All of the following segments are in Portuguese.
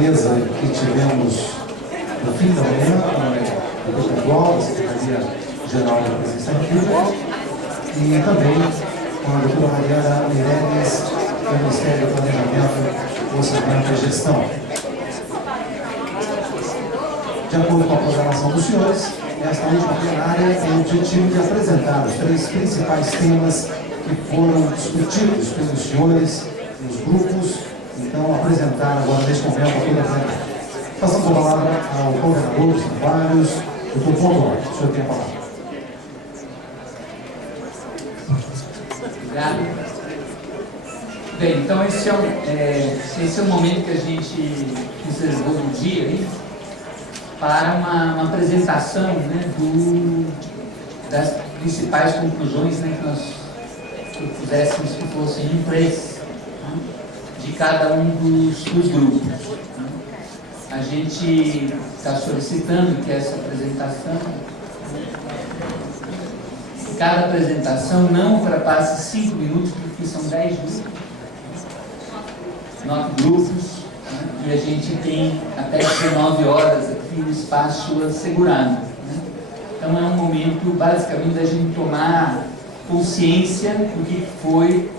mesa que tivemos no fim da manhã, com o Dr. Dual, da Secretaria-Geral da Presidência da República, e também com a doutora Mariana Meirelles, do Ministério do Planejamento, Orçamento e Gestão. De acordo com a programação dos senhores, esta última plenária tem o objetivo de apresentar os 3 principais temas que foram discutidos pelos senhores, nos grupos, então apresentar agora neste momento a toda a plenária. Passamos a palavra ao coordenador dos trabalhos, Dr. Pontor. O senhor tem a palavra. Obrigado. Bem, então esse é o momento que a gente reservou no dia aí, para uma apresentação, né, das principais conclusões, né, que nós fizéssemos que fossem em 3, né, de cada um dos grupos. Né. A gente está solicitando que essa apresentação, cada apresentação não ultrapasse 5 minutos, porque são 10 grupos, 9 grupos, e a gente tem até 19 horas aqui o espaço assegurado. Né? Então é um momento basicamente da gente tomar consciência do que foi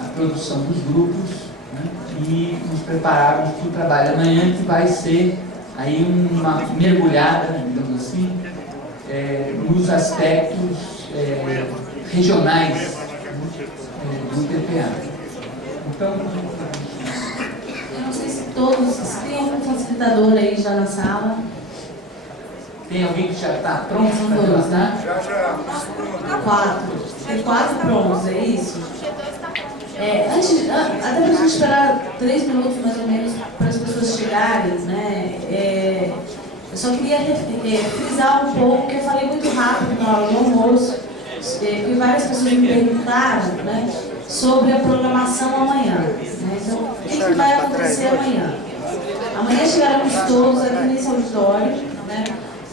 a produção dos grupos, né? E nos prepararmos para o trabalho amanhã, que vai ser aí uma mergulhada, digamos assim, nos aspectos regionais do PPA. Então, todos, se tem algum facilitador aí já na sala. Tem alguém que já está pronto para relatar? Já. 4. Tem 4 prontos, é isso? Até para a gente esperar 3 minutos mais ou menos para as pessoas chegarem, né? Eu só queria frisar um pouco, que eu falei muito rápido na hora do almoço, que várias pessoas me perguntaram, né, sobre a programação amanhã. Né? Então, o que vai acontecer amanhã? Amanhã chegaremos todos aqui nesse auditório, né,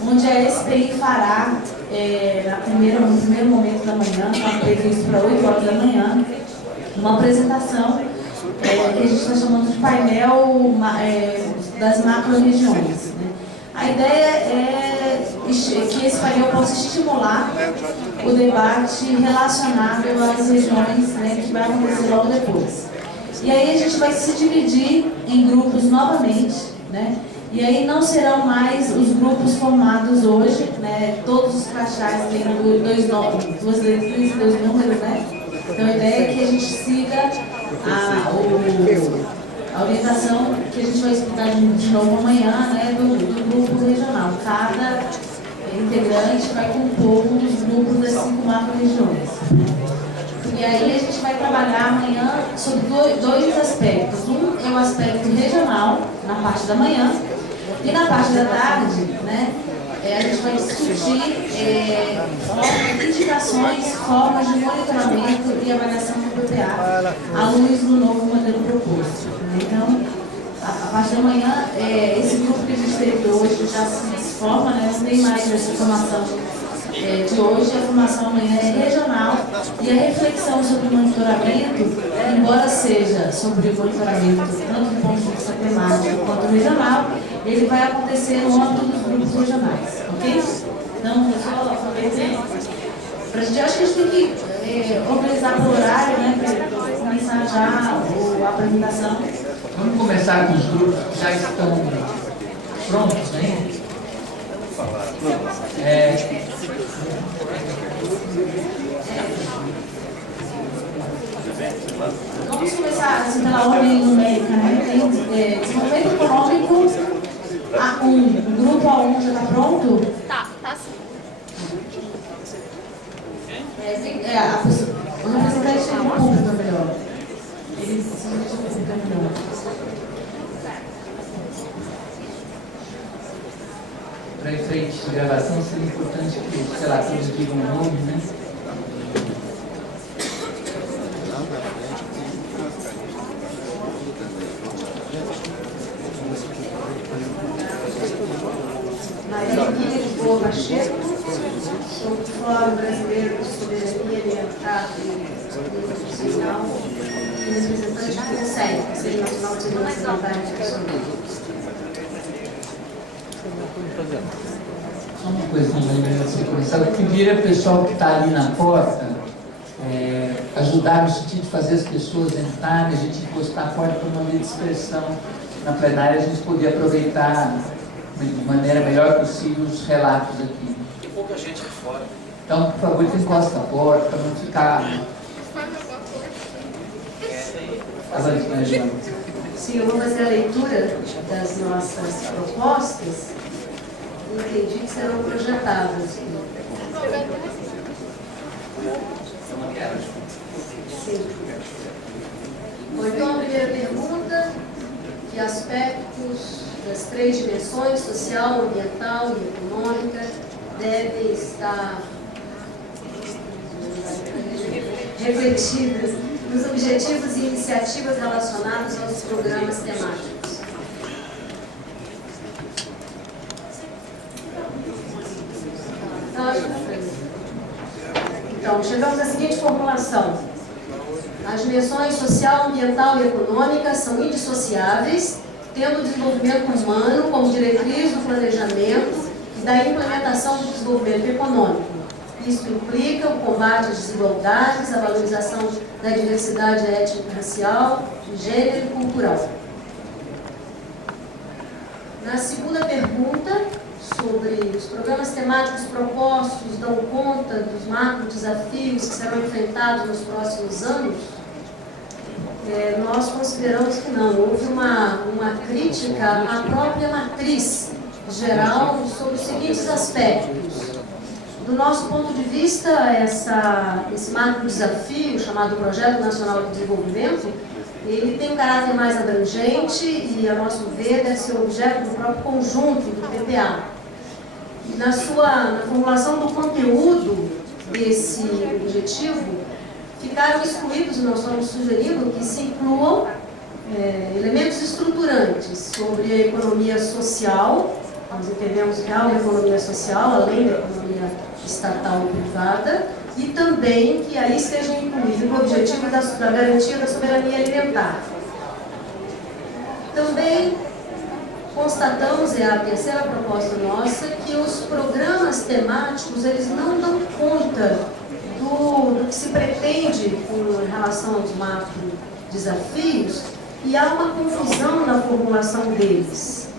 onde a SPI fará, no primeiro momento da manhã, está previsto para 8 horas da manhã, uma apresentação que a gente está chamando de painel das macro-regiões. Né? A ideia é que esse painel possa estimular o debate relacionado às regiões, né, que vai acontecer logo depois. E aí a gente vai se dividir em grupos novamente, né? E aí não serão mais os grupos formados hoje, né? Todos os crachás têm 2 letras e 2 números, né? Então a ideia é que a gente siga a orientação que a gente vai explicar de novo amanhã, né? Do grupo regional. Cada integrante vai compor um dos grupos das 5 macro-regiões. E aí a gente vai trabalhar amanhã sobre 2 aspectos. Um é o aspecto regional, na parte da manhã, e na parte da tarde, né, a gente vai discutir indicações, formas de monitoramento e avaliação do PPA à luz do novo modelo proposto. Então, a parte da manhã, esse grupo que a gente teve hoje já se forma, né, não tem mais essa formação de hoje, a formação amanhã é regional, e a reflexão sobre o monitoramento, embora seja sobre o monitoramento tanto do ponto de vista temático quanto regional, ele vai acontecer no âmbito dos grupos regionais, ok? Então, pessoal, para a gente, acho que a gente tem que organizar por horário, né, para começar já a apresentação. Vamos começar com os grupos que já estão prontos, né? Vamos começar assim, pela ordem numérica, né? Tem desenvolvimento econômico A1, o grupo A1 já está pronto? Tá sim. O representante tem um público melhor. Ele precisa de um público melhor. Para efeitos de gravação, seria importante que os relatores digam o nome, né? Maria Lisboa Pacheco, do Fórum Brasileiro de Soberania Alimentar e Nutricional, e representante do CEI, Conselho Nacional de Segurança Alimentar e Nutricional. Só uma coisa também, antes de começar, eu pediria ao pessoal que está ali na porta ajudar no sentido de fazer as pessoas entrarem, a gente encostar a porta para uma livre dispersão na plenária, a gente poder aproveitar de maneira melhor possível os relatos aqui. Tem pouca gente aqui fora. Então, por favor, encosta a porta para não ficar... Sim, eu vou fazer a leitura das nossas propostas e entendi que serão projetadas. Sim. Bom, então, a primeira pergunta, que aspectos das 3 dimensões, social, ambiental e econômica, devem estar refletidas nos objetivos e iniciativas relacionados aos programas temáticos. Então, chegamos à seguinte formulação. As dimensões social, ambiental e econômica são indissociáveis, tendo o desenvolvimento humano como diretriz do planejamento e da implementação do desenvolvimento econômico. Isso implica o combate às desigualdades, a valorização da diversidade étnico-racial, de gênero e cultural. Na segunda pergunta, sobre os programas temáticos propostos dão conta dos macro-desafios que serão enfrentados nos próximos anos, nós consideramos que não. Houve uma crítica à própria matriz geral sobre os seguintes aspectos. Do nosso ponto de vista, esse macro-desafio, chamado Projeto Nacional de Desenvolvimento, ele tem um caráter mais abrangente e, a nosso ver, deve ser objeto do próprio conjunto do PPA. Na formulação do conteúdo desse objetivo, ficaram excluídos, nós estamos sugerindo que se incluam elementos estruturantes sobre a economia social. Nós entendemos que há uma economia social, além da economia estatal e privada, e também que aí seja incluído o objetivo da garantia da soberania alimentar. Também constatamos, é a terceira proposta nossa, que os programas temáticos eles não dão conta do que se pretende em relação aos macro-desafios, e há uma confusão na formulação deles,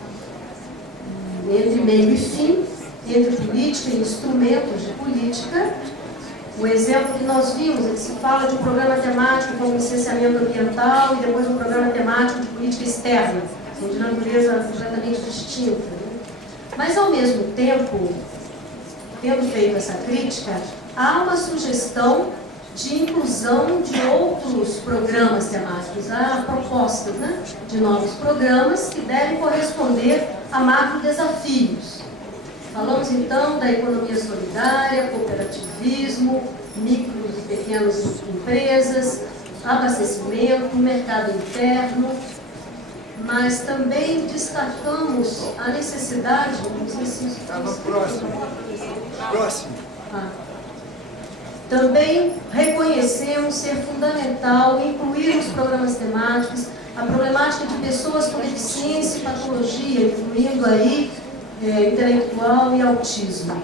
entre meio e fim, entre política e instrumentos de política. O exemplo que nós vimos é que se fala de um programa temático como licenciamento ambiental e depois um programa temático de política externa, são de natureza completamente distinta. Mas, ao mesmo tempo, tendo feito essa crítica, há uma sugestão de inclusão de outros programas temáticos, há propostas de novos programas que devem corresponder a macro-desafios. Falamos, então, da economia solidária, cooperativismo, micro e pequenas empresas, abastecimento, mercado interno, mas também destacamos a necessidade... Não sei se isso está no próximo. Também reconhecemos ser fundamental incluir nos programas temáticos a problemática de pessoas com deficiência e patologia, incluindo aí intelectual e autismo.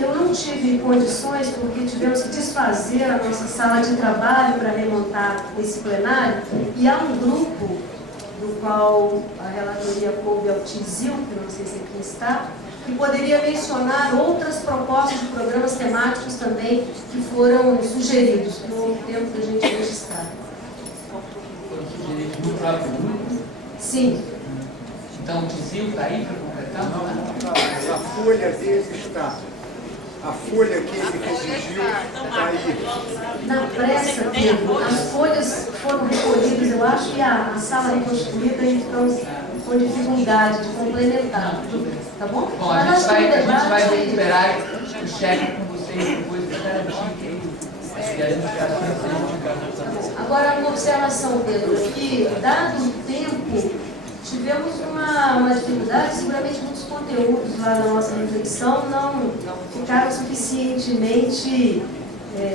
Eu não tive condições, porque tivemos que desfazer a nossa sala de trabalho para remontar esse plenário, e há um grupo do qual a relatoria coube ao Tizil, que não sei se aqui está, que poderia mencionar outras propostas de programas temáticos também que foram sugeridos, que não houve tempo da gente registrar. Foram sugeridos no próprio grupo? Sim. Então, o Tizil está aí para completar? Não, a folha dele está. A folha que ele exigiu está aí. Na pressa, Pedro, as folhas foram recolhidas, eu acho que a sala reconstruída, então, com dificuldade de complementar. Tá bom? Bom, a gente vai recuperar o cheque com vocês depois para garantir que a administração seja. Agora, uma observação, Pedro, que, dado o tempo, tivemos uma dificuldade, seguramente muitos conteúdos lá na nossa reflexão não ficaram suficientemente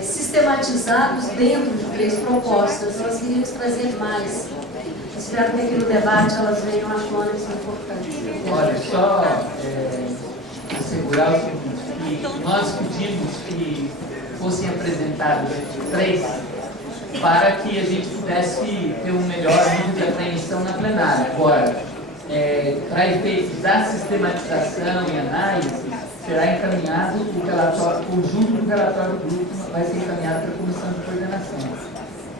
sistematizados dentro de 3 propostas. Nós queríamos trazer mais. espero que aqui no debate elas venham à tona, que são importantes. Olha, só assegurar o seguinte, que nós pedimos que fossem apresentados 3 para que a gente pudesse ter um melhor nível de apreensão na plenária. Agora, para efeitos da sistematização e análise, será encaminhado o relatório, o conjunto do relatório do grupo vai ser encaminhado para a comissão de coordenação.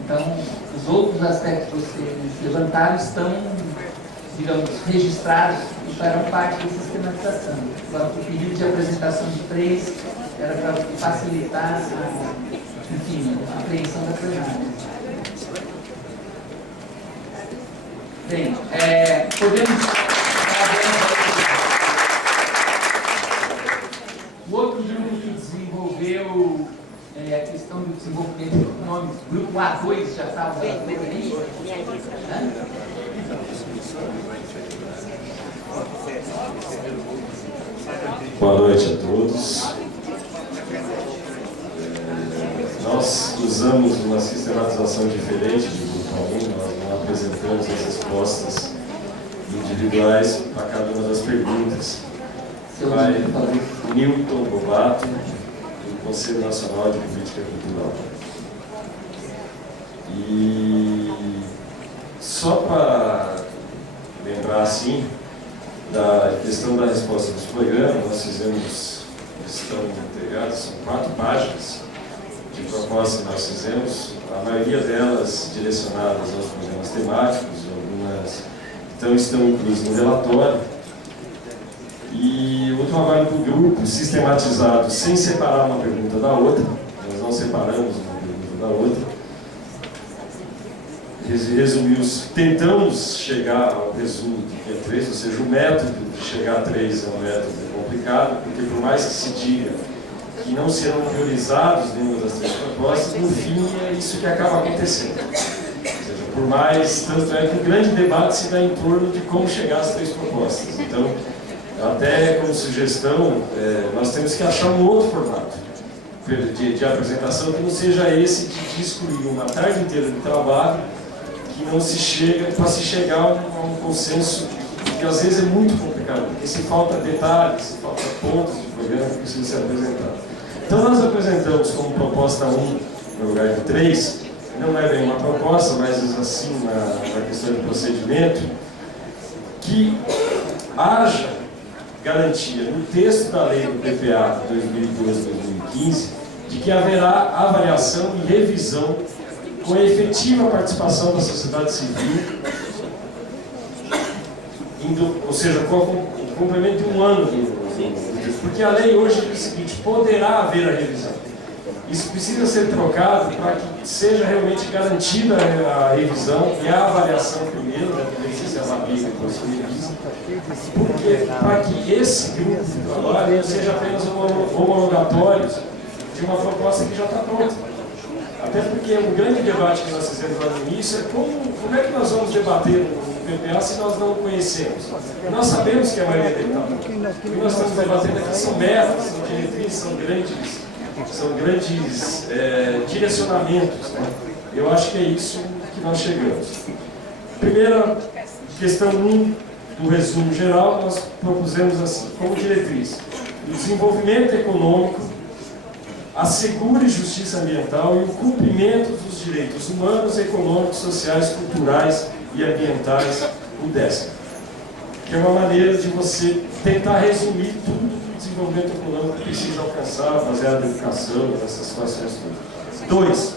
Então, os outros aspectos que vocês levantaram estão, digamos, registrados e farão parte da sistematização. O pedido de apresentação de 3 era para facilitar a apreensão da plenária. Bem, podemos... O outro grupo que desenvolveu a questão do desenvolvimento econômico, o grupo A2 já estava aí? Boa noite a todos. Nós usamos uma sistematização diferente do grupo 1, nós não apresentamos as respostas individuais para cada uma das perguntas. Vai Newton Bobato, do Conselho Nacional de Política Cultural. E só para lembrar assim, da questão da resposta dos programas, nós fizemos, estão integrados, são 4 páginas de proposta que nós fizemos, a maioria delas direcionadas aos programas temáticos, algumas estão inclusas no relatório. E o trabalho do grupo, sistematizado, sem separar uma pergunta da outra, nós não separamos uma pergunta da outra, tentamos chegar ao resumo que é 3, ou seja, o método de chegar a 3 é um método complicado, porque por mais que se diga que não serão priorizados nenhuma das 3 propostas, no fim é isso que acaba acontecendo. Ou seja, por mais, tanto é que o grande debate se dá em torno de como chegar às 3 propostas. Então, até como sugestão, nós temos que achar um outro formato de apresentação que não seja esse de excluir uma tarde inteira de trabalho que não se chega, para se chegar a um consenso que às vezes é muito complicado, porque se falta detalhes, se falta pontos de programa que precisam ser apresentados. Então nós apresentamos como proposta 1, no lugar de 3, não é bem uma proposta, mas assim na questão de procedimento, que haja garantia no texto da lei do PPA 2012-2015 de que haverá avaliação e revisão com a efetiva participação da sociedade civil, ou seja, com o complemento de 1 ano, porque a lei hoje diz o seguinte: poderá haver a revisão. Isso precisa ser trocado para que seja realmente garantida a revisão e a avaliação primeiro, né, que se avalia e depois se revisa, porque para que esse grupo de trabalho não seja apenas homologatório de uma proposta que já está pronta. Até porque o grande debate que nós fizemos lá no início é como é que nós vamos debater no PPA se nós não o conhecemos. Nós sabemos que a maioria dele está pronta. O que nós estamos debatendo aqui são metas, são diretrizes, são grandes direcionamentos, né? Eu acho que é isso que nós chegamos. Primeira questão 1 do resumo geral, nós propusemos assim, como diretriz: o desenvolvimento econômico assegure justiça ambiental e o cumprimento dos direitos humanos, econômicos, sociais, culturais e ambientais, o 10º. Que é uma maneira de você tentar resumir tudo que o desenvolvimento econômico precisa alcançar, baseado na educação, nessas situações todas. 2.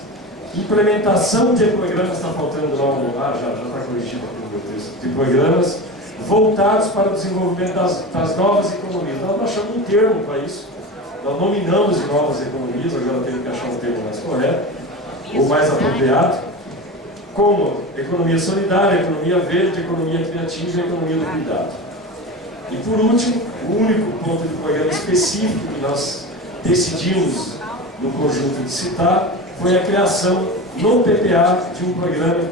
Implementação de programas, está faltando lá, já está corrigido aqui no meu texto, de programas voltados para o desenvolvimento das novas economias. Nós achamos um termo para isso. Nós nominamos de novas economias, agora temos que achar um termo mais correto, ou mais apropriado, como economia solidária, economia verde, economia criativa e economia do cuidado. E por último, o único ponto de programa específico que nós decidimos no conjunto de citar foi a criação no PPA de um programa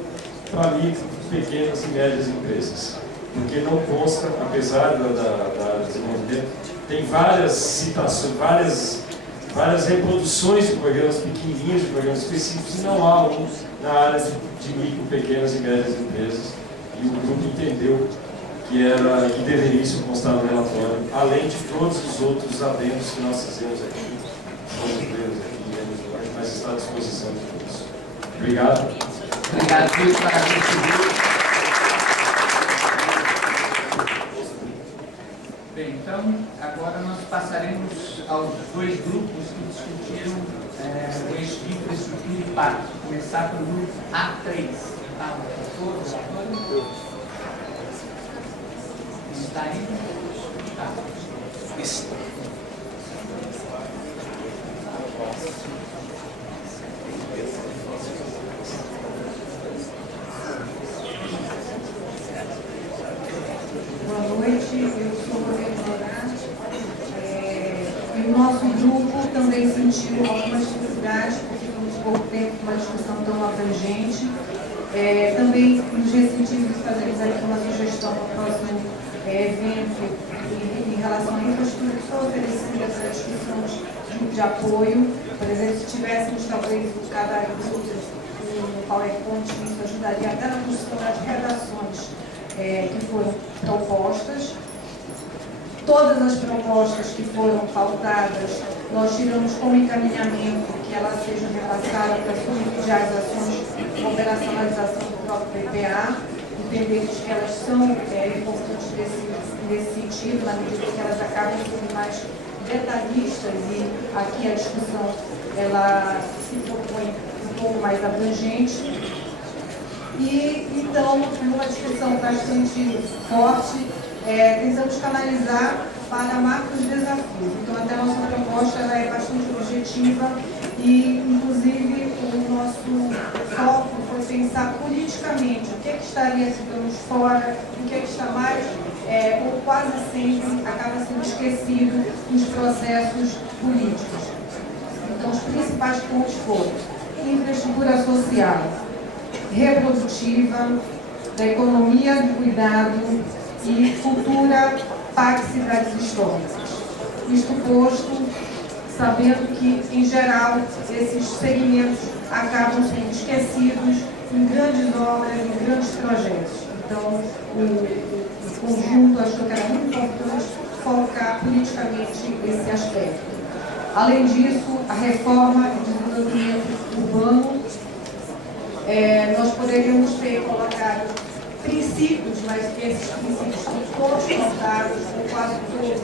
para micro, pequenas e médias empresas. Porque não consta, apesar da desenvolvimento, tem várias citações, várias reproduções de programas pequenininhos, de programas específicos, e não há um na área de micro, pequenas e médias empresas, e o grupo entendeu que deveria isso constar no relatório, além de todos os outros adendos que nós fizemos aqui, mas está à disposição de todos. Obrigado. Obrigado, Luiz, para contribuir. Bem, então, agora nós passaremos aos dois grupos que discutiram o eixo de infraestrutura e pacto. Começar pelo grupo A3. Tá, relator. Está aí? Tá. Boa noite, eu sou Lorena. E o nosso grupo também sentiu algumas dificuldades, porque ficamos pouco tempo com uma discussão tão abrangente. Também nos ressentimos de fazermos aqui uma sugestão para o próximo evento em relação à infraestrutura que foi oferecida para discussões de apoio. Por exemplo, se tivéssemos talvez cada grupo um PowerPoint, isso ajudaria até na construção das redações que foram propostas. Todas as propostas que foram pautadas, nós tiramos como encaminhamento que elas sejam repassadas para subsidiar as ações de operacionalização do próprio PPA. Entendemos que elas são importantes nesse sentido, na medida que elas acabam sendo mais detalhistas e aqui a discussão ela se propõe um pouco mais abrangente. E então, numa discussão bastante forte, tentamos canalizar para macros desafios. Então, até a nossa proposta ela é bastante objetiva e, inclusive, o nosso foco foi pensar politicamente o que estaria ficando fora, o que está mais, ou quase sempre, acaba sendo esquecido nos processos políticos. Então, os principais pontos foram infraestrutura social, reprodutiva, da economia do cuidado e cultura para cidades históricas. Isto posto, sabendo que, em geral, esses segmentos acabam sendo esquecidos em grandes obras, em grandes projetos. Então, o conjunto, acho que era muito importante focar politicamente esse aspecto. Além disso, a reforma e desenvolvimento urbano, nós poderíamos ter colocado princípios, mas que esses princípios estão todos contados, ou quase todos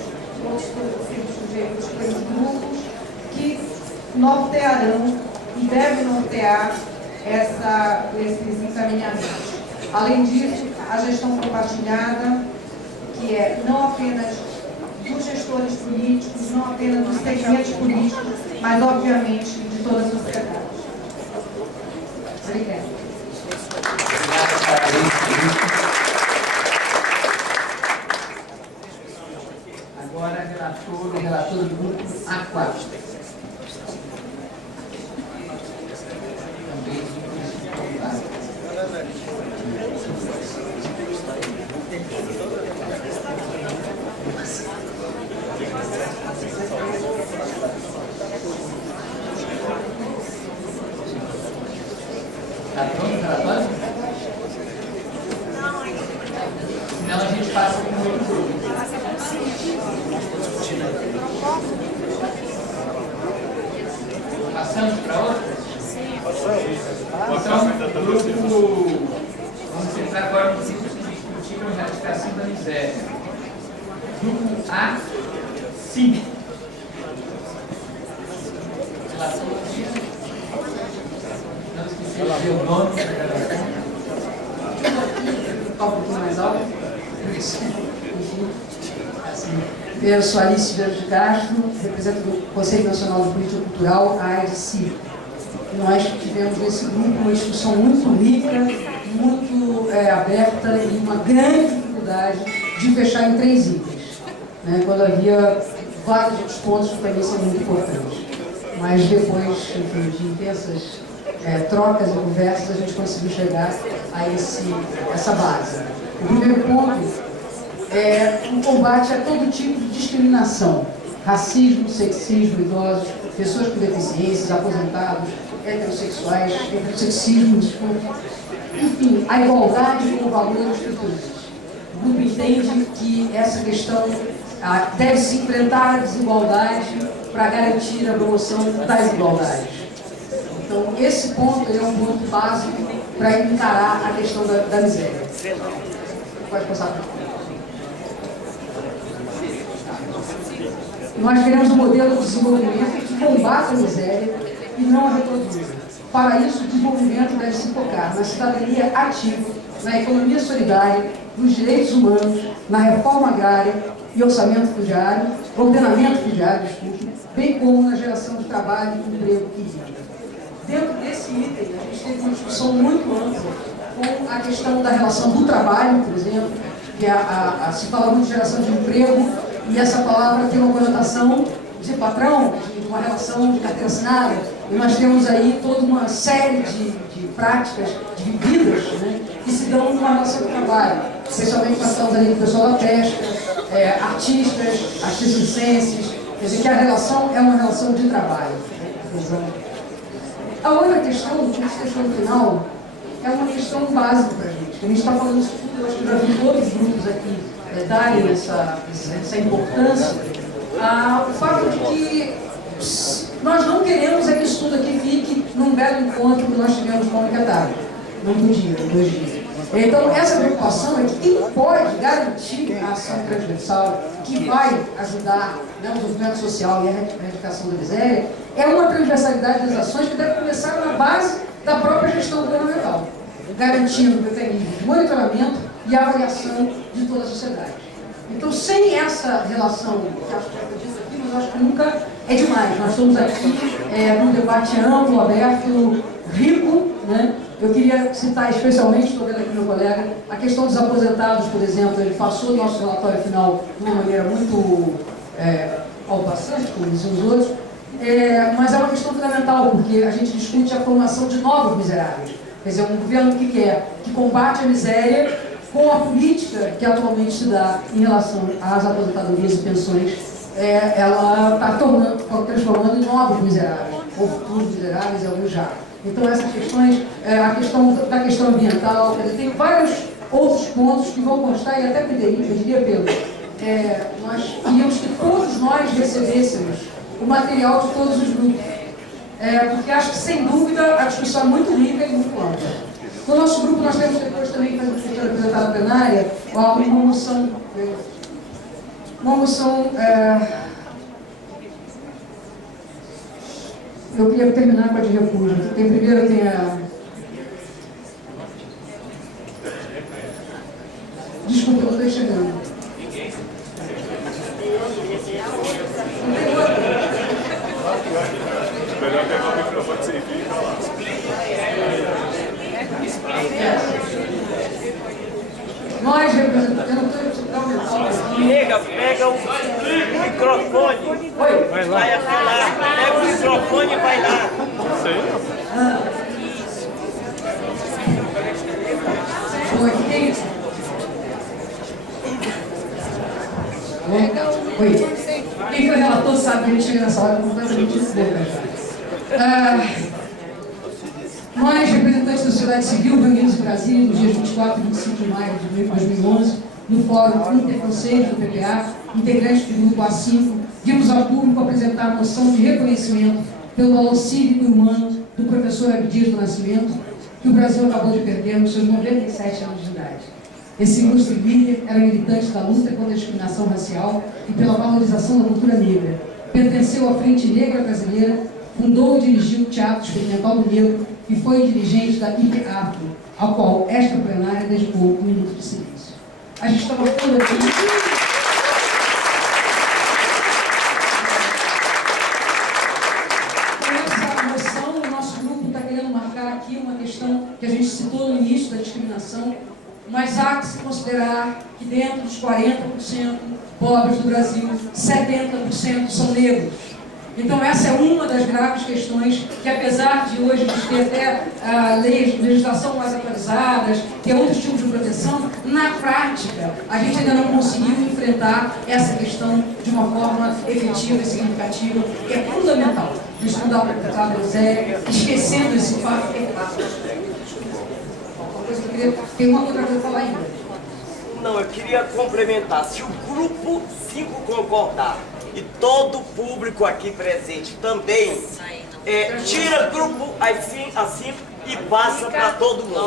sendo sujeitos pelos grupos, que nortearão e devem nortear esses encaminhamentos. Além disso, a gestão compartilhada, que é não apenas dos gestores políticos, não apenas dos segmentos políticos, mas, obviamente, de toda a sociedade. Obrigada. Agora, o relator do grupo A4. Também Está pronto o relatório? Senão a gente passa para o outro grupo. Passamos para outro? Então, grupo. Vamos entrar agora nos grupos que discutiram a erradicação da miséria. Grupo A5. Relação não esqueci de ver o nome da gravação. Um pouquinho mais alto. Assim. Eu sou Alice Vieira de Castro, represento o Conselho Nacional de Política Cultural, a AEDC. Nós tivemos nesse grupo uma discussão muito rica, muito aberta e uma grande dificuldade de fechar em 3 itens, né, quando havia vários outros pontos que para mim são muito importantes. Mas depois, enfim, de intensas trocas e conversas, a gente conseguiu chegar a essa base. O primeiro ponto é um combate a todo tipo de discriminação, racismo, sexismo, idosos, pessoas com deficiências, aposentados, heterossexuais, heterossexismo, enfim, a igualdade como valor estruturante. O grupo entende que essa questão deve se enfrentar a desigualdade para garantir a promoção das igualdades. Então, esse ponto é um ponto básico para encarar a questão da miséria. Pode passar. Nós queremos um modelo de desenvolvimento que combata a miséria e não a reproduza. Para isso, o desenvolvimento deve se focar na cidadania ativa, na economia solidária, nos direitos humanos, na reforma agrária e ordenamento fundiário, bem como na geração de trabalho, emprego e renda. Dentro desse item, a gente teve uma discussão muito ampla com a questão da relação do trabalho, por exemplo, que se fala muito de geração de emprego, e essa palavra tem uma conotação de patrão, de uma relação de carteira assinada, e nós temos aí toda uma série de práticas, de vidas, né, que se dão numa relação de trabalho, especialmente nós estamos ali com o pessoal da pesca, artistas circenses, quer dizer que a relação é uma relação de trabalho. A outra questão, que você deixou no final, é uma questão básica para a gente. A gente está falando isso tudo, eu acho que já vi todos os grupos aqui darem essa importância. O fato de que nós não queremos que isso tudo aqui fique num belo encontro que nós tivemos com a Unicatari, num dia, 2 dias. Então, essa preocupação é que quem pode garantir a ação transversal, que vai ajudar, né, o desenvolvimento social e a erradicação da miséria, é uma transversalidade das ações que deve começar na base da própria gestão governamental, garantindo mecanismos de monitoramento e avaliação de toda a sociedade. Então, sem essa relação, que acho que já foi dito aqui, mas acho que nunca é demais. Nós estamos aqui num debate amplo, aberto, rico, né? Eu queria citar especialmente, estou vendo aqui meu colega, a questão dos aposentados, por exemplo. Ele passou o nosso relatório final de uma maneira muito ao passante, como diziam os outros, mas é uma questão fundamental, porque a gente discute a formação de novos miseráveis. Quer dizer, um governo que quer, que combate a miséria com a política que atualmente se dá em relação às aposentadorias e pensões, ela está transformando em novos miseráveis, ou futuros miseráveis, alguns já. Então, essas questões, a questão ambiental, quer dizer, tem vários outros pontos que vão constar, e até pediria pelo. Nós queríamos que todos nós recebêssemos o material de todos os grupos, porque acho que, sem dúvida, a discussão é muito rica e muito ampla. No nosso grupo, nós temos depois também, que vai ser apresentada na plenária, uma moção. Eu queria terminar com a de refúgio. Primeiro tem a... Desculpa, eu não estou chegando. Não tem outra. Melhor pegar o microfone sem fio e falar. Nós representamos... Pega o microfone. Oi. Vai até lá. Pega o microfone e vai lá. Oi. Oi. Quem foi relator sabe que a gente chega nessa hora completamente louca já. Nós, representantes da sociedade civil, reunimos em Brasília nos dias 24 e 25 de maio de 2011, no Fórum Interconselho do PPA, integrantes do grupo A5, vimos ao público apresentar a moção de reconhecimento pelo valor cívico e humano do professor Abdias do Nascimento, que o Brasil acabou de perder nos seus 97 anos de idade. Esse ilustre líder era militante da luta contra a discriminação racial e pela valorização da cultura negra. Pertenceu à Frente Negra Brasileira, fundou e dirigiu o Teatro Experimental do Negro e foi dirigente da IPARP, ao qual esta plenária dedicou um minuto de silêncio. A gente está falando aqui... Com essa moção, o nosso grupo está querendo marcar aqui uma questão que a gente citou no início da discriminação, mas há que se considerar que dentro dos 40% pobres do Brasil, 70% são negros. Então, essa é uma das graves questões que, apesar de hoje a gente ter até legislação mais atualizadas, ter outros tipos de proteção, na prática, a gente ainda não conseguiu enfrentar essa questão de uma forma efetiva e significativa, que é fundamental. do estudar o deputado Zé, esquecendo esse fato que é fato. Tem uma outra coisa para falar ainda. Não, eu queria complementar. Se o grupo 5 concordar e todo o público aqui presente também, tira o grupo assim e passa para todo mundo.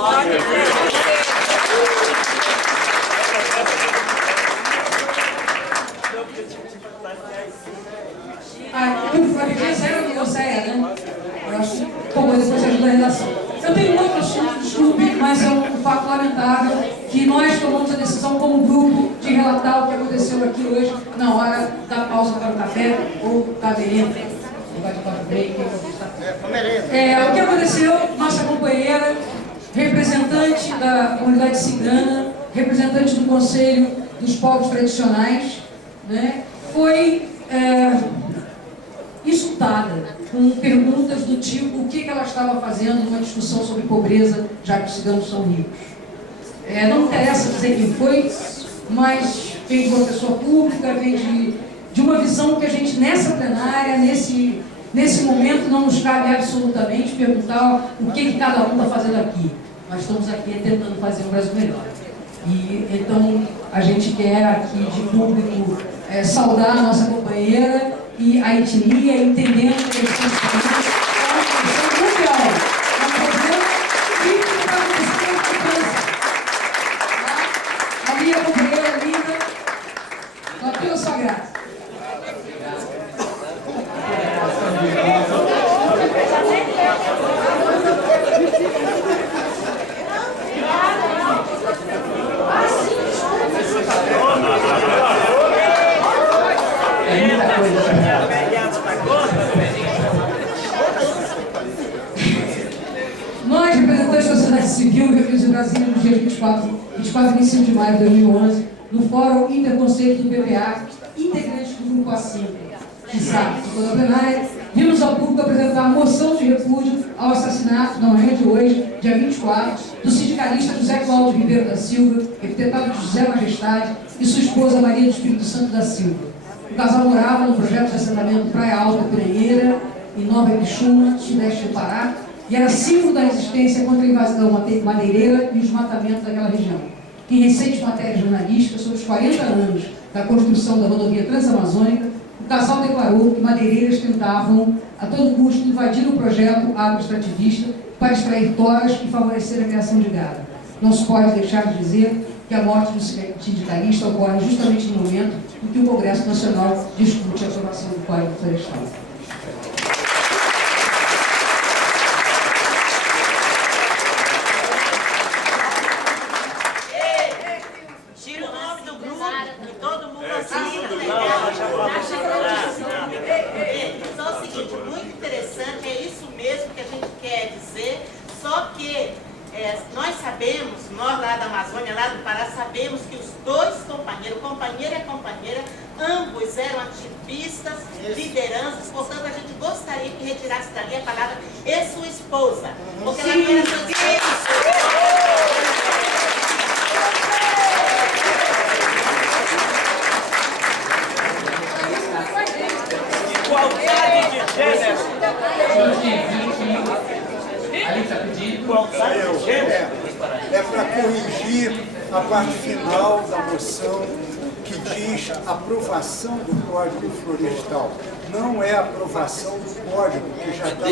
O Flamengo zero que você né? Eu acho que depois você ajuda a redação. Eu tenho outro assunto, desculpe, mas é um fato lamentável que nós tomamos a decisão como grupo de relatar o que aconteceu aqui hoje na hora da pausa para o café ou da merenda. O que aconteceu, nossa companheira, representante da comunidade cigana, representante do Conselho dos Povos Tradicionais, né, foi insultada com perguntas do tipo o que ela estava fazendo numa discussão sobre pobreza, já que os ciganos são ricos. Não interessa dizer quem foi, mas vem de uma pessoa pública, vem de uma visão que a gente, nessa plenária, nesse momento, não nos cabe absolutamente perguntar o que cada um está fazendo aqui. Nós estamos aqui tentando fazer um Brasil melhor. E então a gente quer aqui de público saudar a nossa companheira e a etnia, entendendo que eles estão falando, é uma questão mundial, é um problema que está acontecendo na França. A minha companheira linda, ela pela sua graça. Nós, representantes da sociedade civil, reunimos em Brasília no dia 24 e 25 de maio de 2011, no Fórum Interconceito do PPA, integrantes do Grupo A5, que sabe, toda a plenária, vimos ao público apresentar a moção de repúdio ao assassinato, na manhã de hoje, dia 24, do sindicalista José Cláudio Ribeiro da Silva, epiteto de José Majestade, e sua esposa Maria do Espírito Santo da Silva. O casal morava no projeto de assentamento Praia Alta Piranheira, em Nova Ipixuna, sudeste do Pará, e era símbolo da resistência contra a invasão madeireira e os matamentos daquela região. Em recentes matérias jornalísticas sobre os 40 anos da construção da rodovia Transamazônica, o casal declarou que madeireiras tentavam, a todo custo, invadir o projeto agroextrativista para extrair toras e favorecer a criação de gado. Não se pode deixar de dizer que a morte do sindicalista ocorre justamente no momento em que o Congresso Nacional discute a aprovação do Código Florestal. Tira o nome do grupo, que todo mundo assina. Só o seguinte, muito interessante, é isso mesmo que a gente quer dizer, só que nós sabemos, nós lá da Amazônia, lá do Pará, sabemos que os dois companheiros, companheiro e companheira, ambos eram ativistas, lideranças, portanto a gente gostaria que retirasse dali a palavra e sua esposa, porque ela não era só Igualdade de gênero. Igualdade de gênero. É para corrigir a parte final da moção que diz aprovação do Código Florestal. Não é a aprovação do Código, que já está...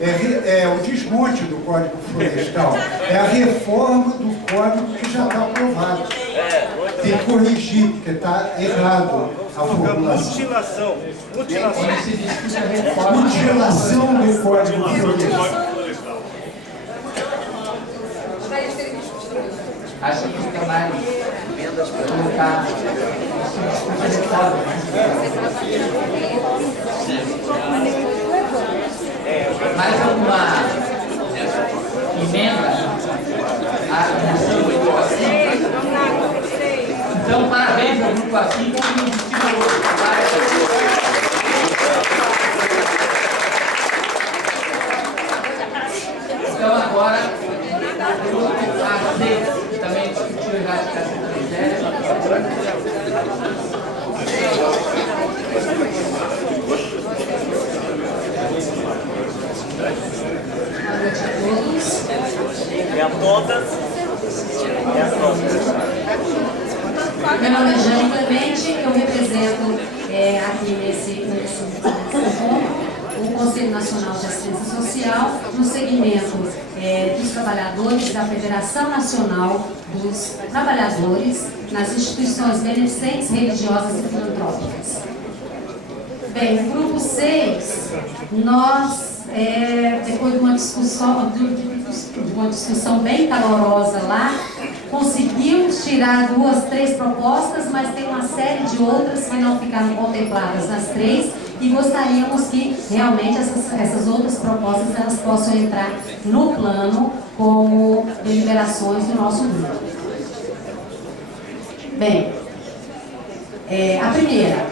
É o desmonte do Código Florestal. É a reforma do Código que já está aprovado. Tem que corrigir, porque está errado a formulação. Mutilação. Mutilação do Código Florestal. Acho que fica mais colocar mais alguma emenda à moção do grupo assim? Então, parabéns ao grupo assim que estimulou o trabalho. Então, agora, o grupo AC também discutiu a erradicação da miséria. Boa noite a todos. E a todas. E a todas. Meu nome é Jane Clemente, eu represento aqui nesse encontro o Conselho Nacional de Assistência Social no segmento dos trabalhadores da Federação Nacional dos Trabalhadores nas instituições beneficentes, religiosas e filantrópicas. Bem, no grupo 6, nós, depois de uma discussão bem calorosa lá, conseguimos tirar 2, 3 propostas, mas tem uma série de outras que não ficaram contempladas nas 3 e gostaríamos que realmente essas outras propostas elas possam entrar no plano como deliberações do nosso grupo. Bem, a primeira,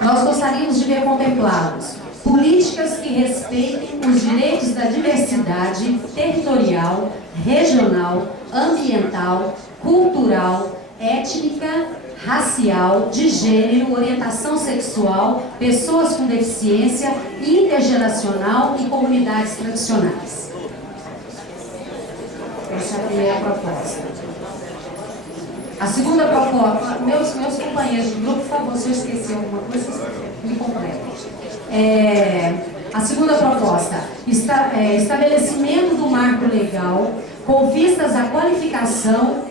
nós gostaríamos de ver contemplados políticas que respeitem os direitos da diversidade territorial, regional, ambiental, cultural, étnica, racial, de gênero, orientação sexual, pessoas com deficiência, intergeracional e comunidades tradicionais. Essa é a primeira proposta. A segunda proposta, meus companheiros de grupo, por favor, se eu esqueci alguma coisa, me completem. A segunda proposta, estabelecimento do marco legal com vistas à qualificação,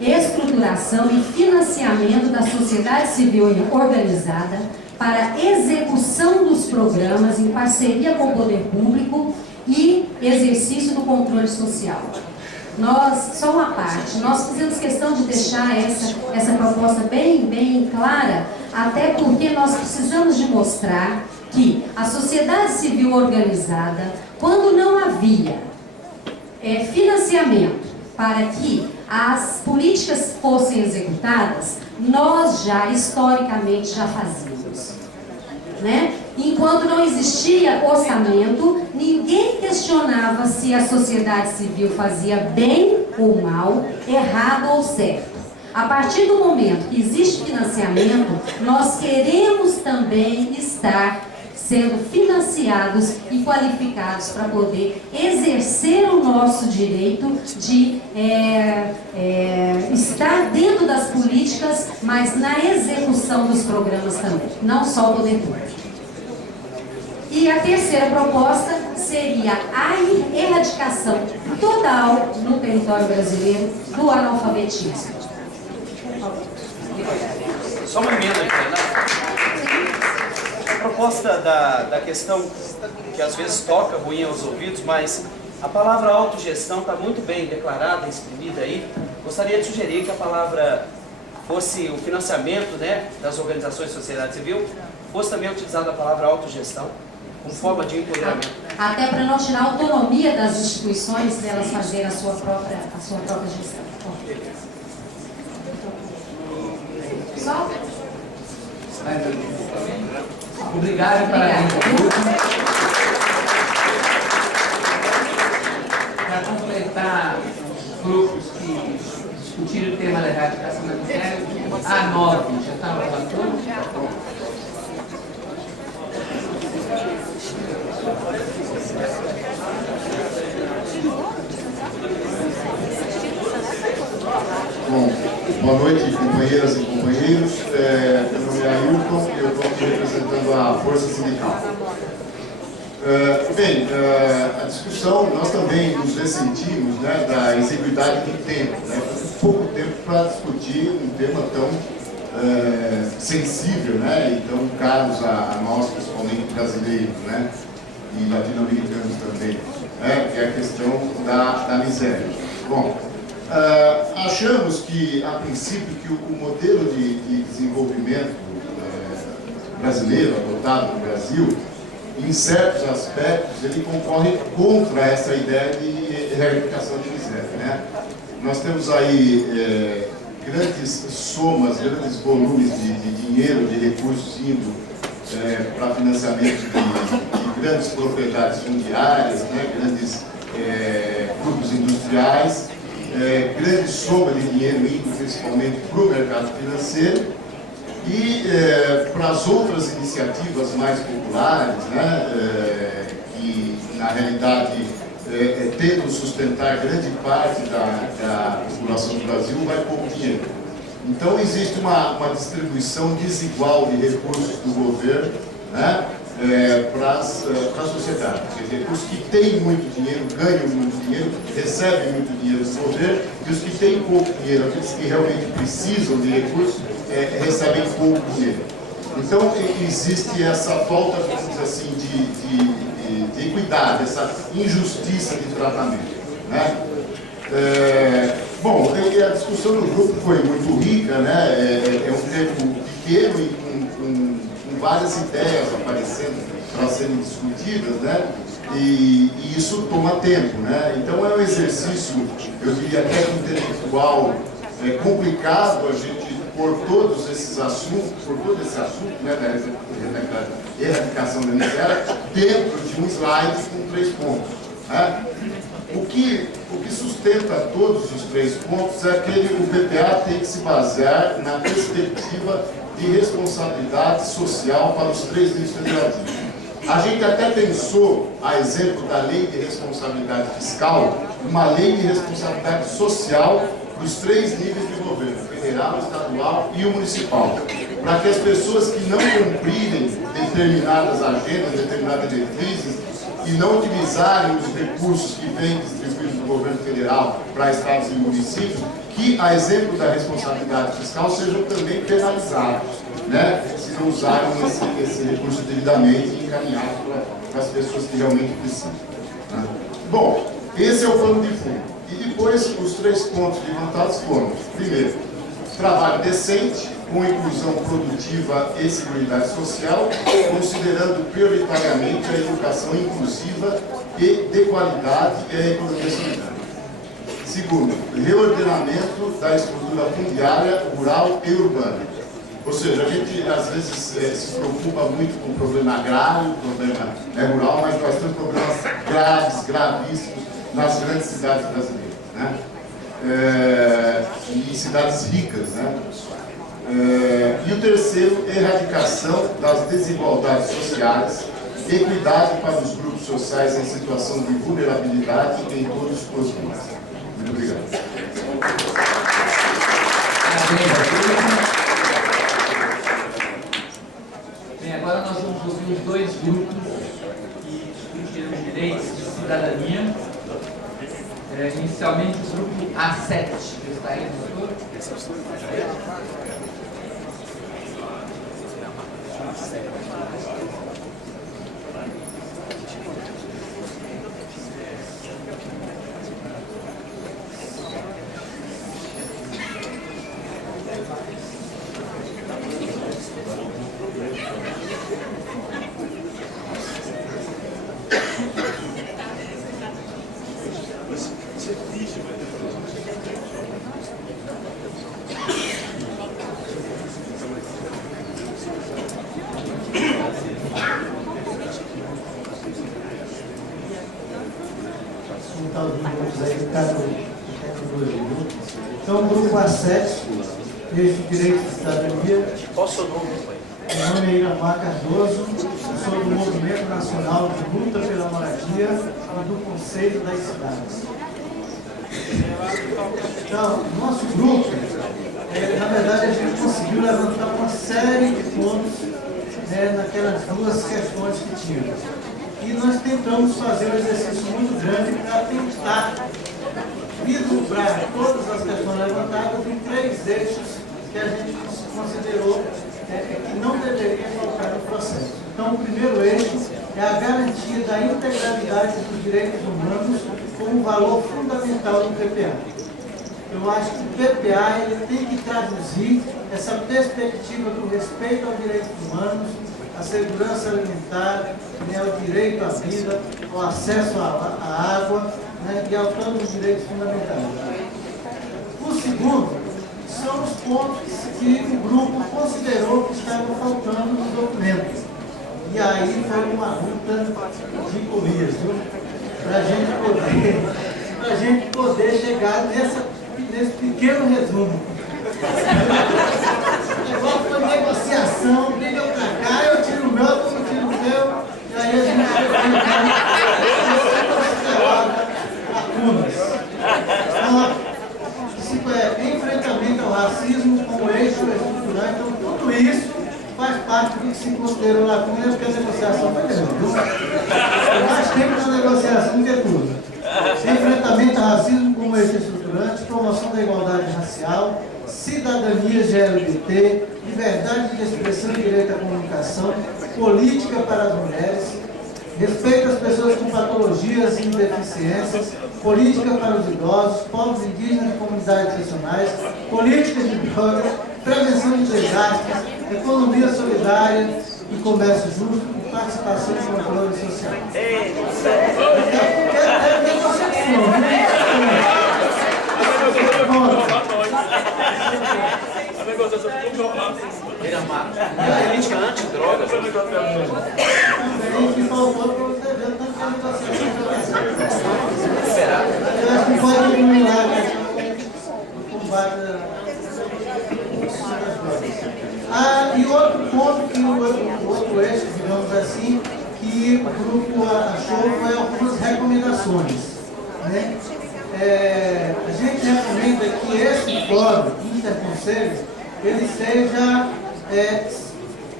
estruturação e financiamento da sociedade civil organizada para execução dos programas em parceria com o poder público e exercício do controle social. Só uma parte, nós fizemos questão de deixar essa proposta bem clara, até porque nós precisamos de mostrar que a sociedade civil organizada, quando não havia financiamento para que as políticas fossem executadas, nós já, historicamente, já fazíamos. Né? Enquanto não existia orçamento, ninguém questionava se a sociedade civil fazia bem ou mal, errado ou certo. A partir do momento que existe financiamento, nós queremos também estar sendo financiados e qualificados para poder exercer o nosso direito de estar dentro das políticas, mas na execução dos programas também, não só o poder público. E a terceira proposta seria a erradicação total no território brasileiro do analfabetismo. Só uma emenda aqui, né? A proposta da questão que às vezes toca ruim aos ouvidos, mas a palavra autogestão está muito bem declarada, exprimida aí. Gostaria de sugerir que a palavra fosse o financiamento, né, das organizações de sociedade civil, fosse também utilizada a palavra autogestão, como forma de empoderamento. Até para não tirar a autonomia das instituições, delas fazerem a sua própria gestão. Só? Obrigado e parabéns ao grupo. Para completar os grupos que discutiram o tema da erradicação da miséria, a 9 já está no relatório? Bom, boa noite, companheiras e companheiros. Meu nome é Ailton e eu estou aqui representando a Força Sindical. A discussão, nós também nos ressentimos, né, da exiguidade do tempo, né, pouco tempo para discutir um tema tão sensível, né, e tão caros a nós, principalmente brasileiros, né, e latino-americanos também, né, que é a questão da miséria. Bom, achamos que, a princípio, que o modelo de desenvolvimento brasileiro, adotado no Brasil, em certos aspectos, ele concorre contra essa ideia de erradicação de miséria, né? Nós temos aí grandes somas, grandes volumes de dinheiro, de recursos indo para financiamento de grandes propriedades fundiárias, né? Grandes grupos industriais, grande soma de dinheiro indo principalmente para o mercado financeiro, E para as outras iniciativas mais populares, né, que na realidade tentam sustentar grande parte da população do Brasil, vai pouco dinheiro. Então existe uma distribuição desigual de recursos do governo, né, para a sociedade. Quer dizer, os que têm muito dinheiro ganham muito dinheiro, recebem muito dinheiro do governo, e os que têm pouco dinheiro, aqueles que realmente precisam de recursos, recebem pouco dinheiro. Então existe essa falta, vamos dizer assim, de equidade, essa injustiça de tratamento, né? Bom, a discussão do grupo foi muito rica, né? É um tempo pequeno e com várias ideias aparecendo para serem discutidas, né? E isso toma tempo, né? Então é um exercício, eu diria até intelectual, complicado a gente por todos esses assuntos, por todo esse assunto, né, da erradicação da miséria, dentro de um slide com 3 pontos, né? O que sustenta todos os 3 pontos é que o PPA tem que se basear na perspectiva de responsabilidade social para os 3 níveis federativos. A gente até pensou, a exemplo da Lei de Responsabilidade Fiscal, uma lei de responsabilidade social para os 3 níveis de governo, federal, estadual e o municipal, para que as pessoas que não cumprirem determinadas agendas, determinadas diretrizes, e não utilizarem os recursos que vêm distribuídos do governo federal para estados e municípios, que, a exemplo da responsabilidade fiscal, sejam também penalizados, né, se não usarem esse recurso devidamente e encaminhados para as pessoas que realmente precisam, né? Bom, esse é o plano de fundo. E depois, os 3 pontos levantados foram: primeiro, trabalho decente, com inclusão produtiva e seguridade social, considerando prioritariamente a educação inclusiva e de qualidade e a economia solidária. Segundo, reordenamento da estrutura fundiária rural e urbana. Ou seja, a gente às vezes se preocupa muito com o problema agrário, o problema rural, mas nós temos problemas graves, gravíssimos nas grandes cidades brasileiras, né? E cidades ricas, né? E o terceiro, erradicação das desigualdades sociais, equidade para os grupos sociais em situação de vulnerabilidade em todos os níveis. Muito obrigado. Bem, agora nós vamos ouvir os 2 grupos que discutiram direitos de cidadania. Inicialmente o grupo A7, que está aí no doutor. Então, o grupo A7, eixo Direito de Cidadania. Qual o seu nome? Meu nome é Iramar Cardoso, eu sou do Movimento Nacional de Luta pela Moradia e do Conselho das Cidades. Então, nosso grupo, na verdade, a gente conseguiu levantar uma série de pontos naquelas 2 questões que tínhamos. E nós tentamos fazer um exercício muito grande para tentar vislumbrar todas as questões levantadas em 3 eixos que a gente considerou que não deveriam faltar no processo. Então, o primeiro eixo é a garantia da integralidade dos direitos humanos como valor fundamental do PPA. Eu acho que o PPA ele tem que traduzir essa perspectiva do respeito aos direitos humanos, a segurança alimentar, o direito à vida, o acesso à água, e ao plano dos direitos fundamentais. O segundo são os pontos que o grupo considerou que estavam faltando no documento. E aí foi uma luta de corridas, para a gente poder chegar nesse pequeno resumo. Qual foi a negociação, briga pra cá, eu tiro o meu, tu não tira o teu, e aí a gente lacunas. Então, enfrentamento ao racismo como eixo estrutural, então tudo isso faz parte do que se considerou lacuna, porque a negociação foi grande, viu? Mais tempo na negociação do que tudo. Enfrentamento ao racismo como eixo estruturante, promoção da igualdade racial, cidadania LGBT, liberdade de expressão e direito à comunicação, política para as mulheres, respeito às pessoas com patologias e deficiências, política para os idosos, povos indígenas e comunidades nacionais, política de drogas, prevenção de desastres, economia solidária e comércio justo e participação e controle social. A política antidrogas. Que faltou para você ver tanto que a negociação eu acho que pode eliminar o combate e outro ponto, que o outro eixo, digamos assim, que o grupo achou foi algumas recomendações. Né? A gente recomenda que esse fórum interconselho ele seja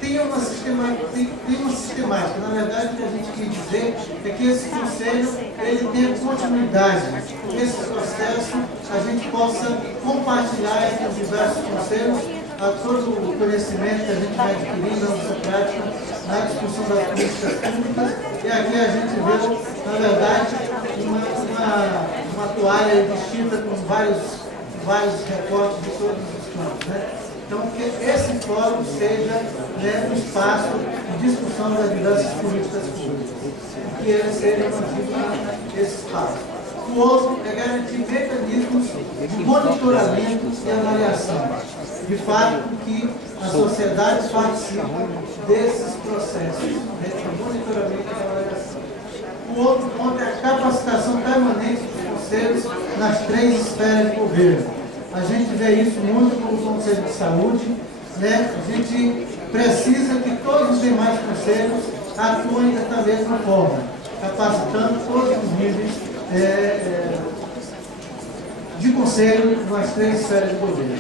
tem uma sistemática. Na verdade, o que a gente quer dizer é que esse conselho ele tenha continuidade, que esse processo a gente possa compartilhar entre os diversos conselhos todo o conhecimento que a gente vai adquirindo na nossa prática, na discussão das políticas públicas, e aqui a gente vê, na verdade, uma toalha vestida com vários recortes de todos os campos. Né? Então, que esse fórum seja um espaço de discussão das diversas políticas públicas, que ele seja esse espaço. O outro é garantir mecanismos de monitoramento e avaliação, de fato que a sociedade participe desses processos de monitoramento e avaliação. O outro ponto é a capacitação permanente dos conselhos nas 3 esferas de governo. A gente vê isso muito com o Conselho de Saúde, né? A gente precisa que todos os demais conselhos atuem da mesma forma, capacitando todos os níveis de conselho nas 3 esferas de governo.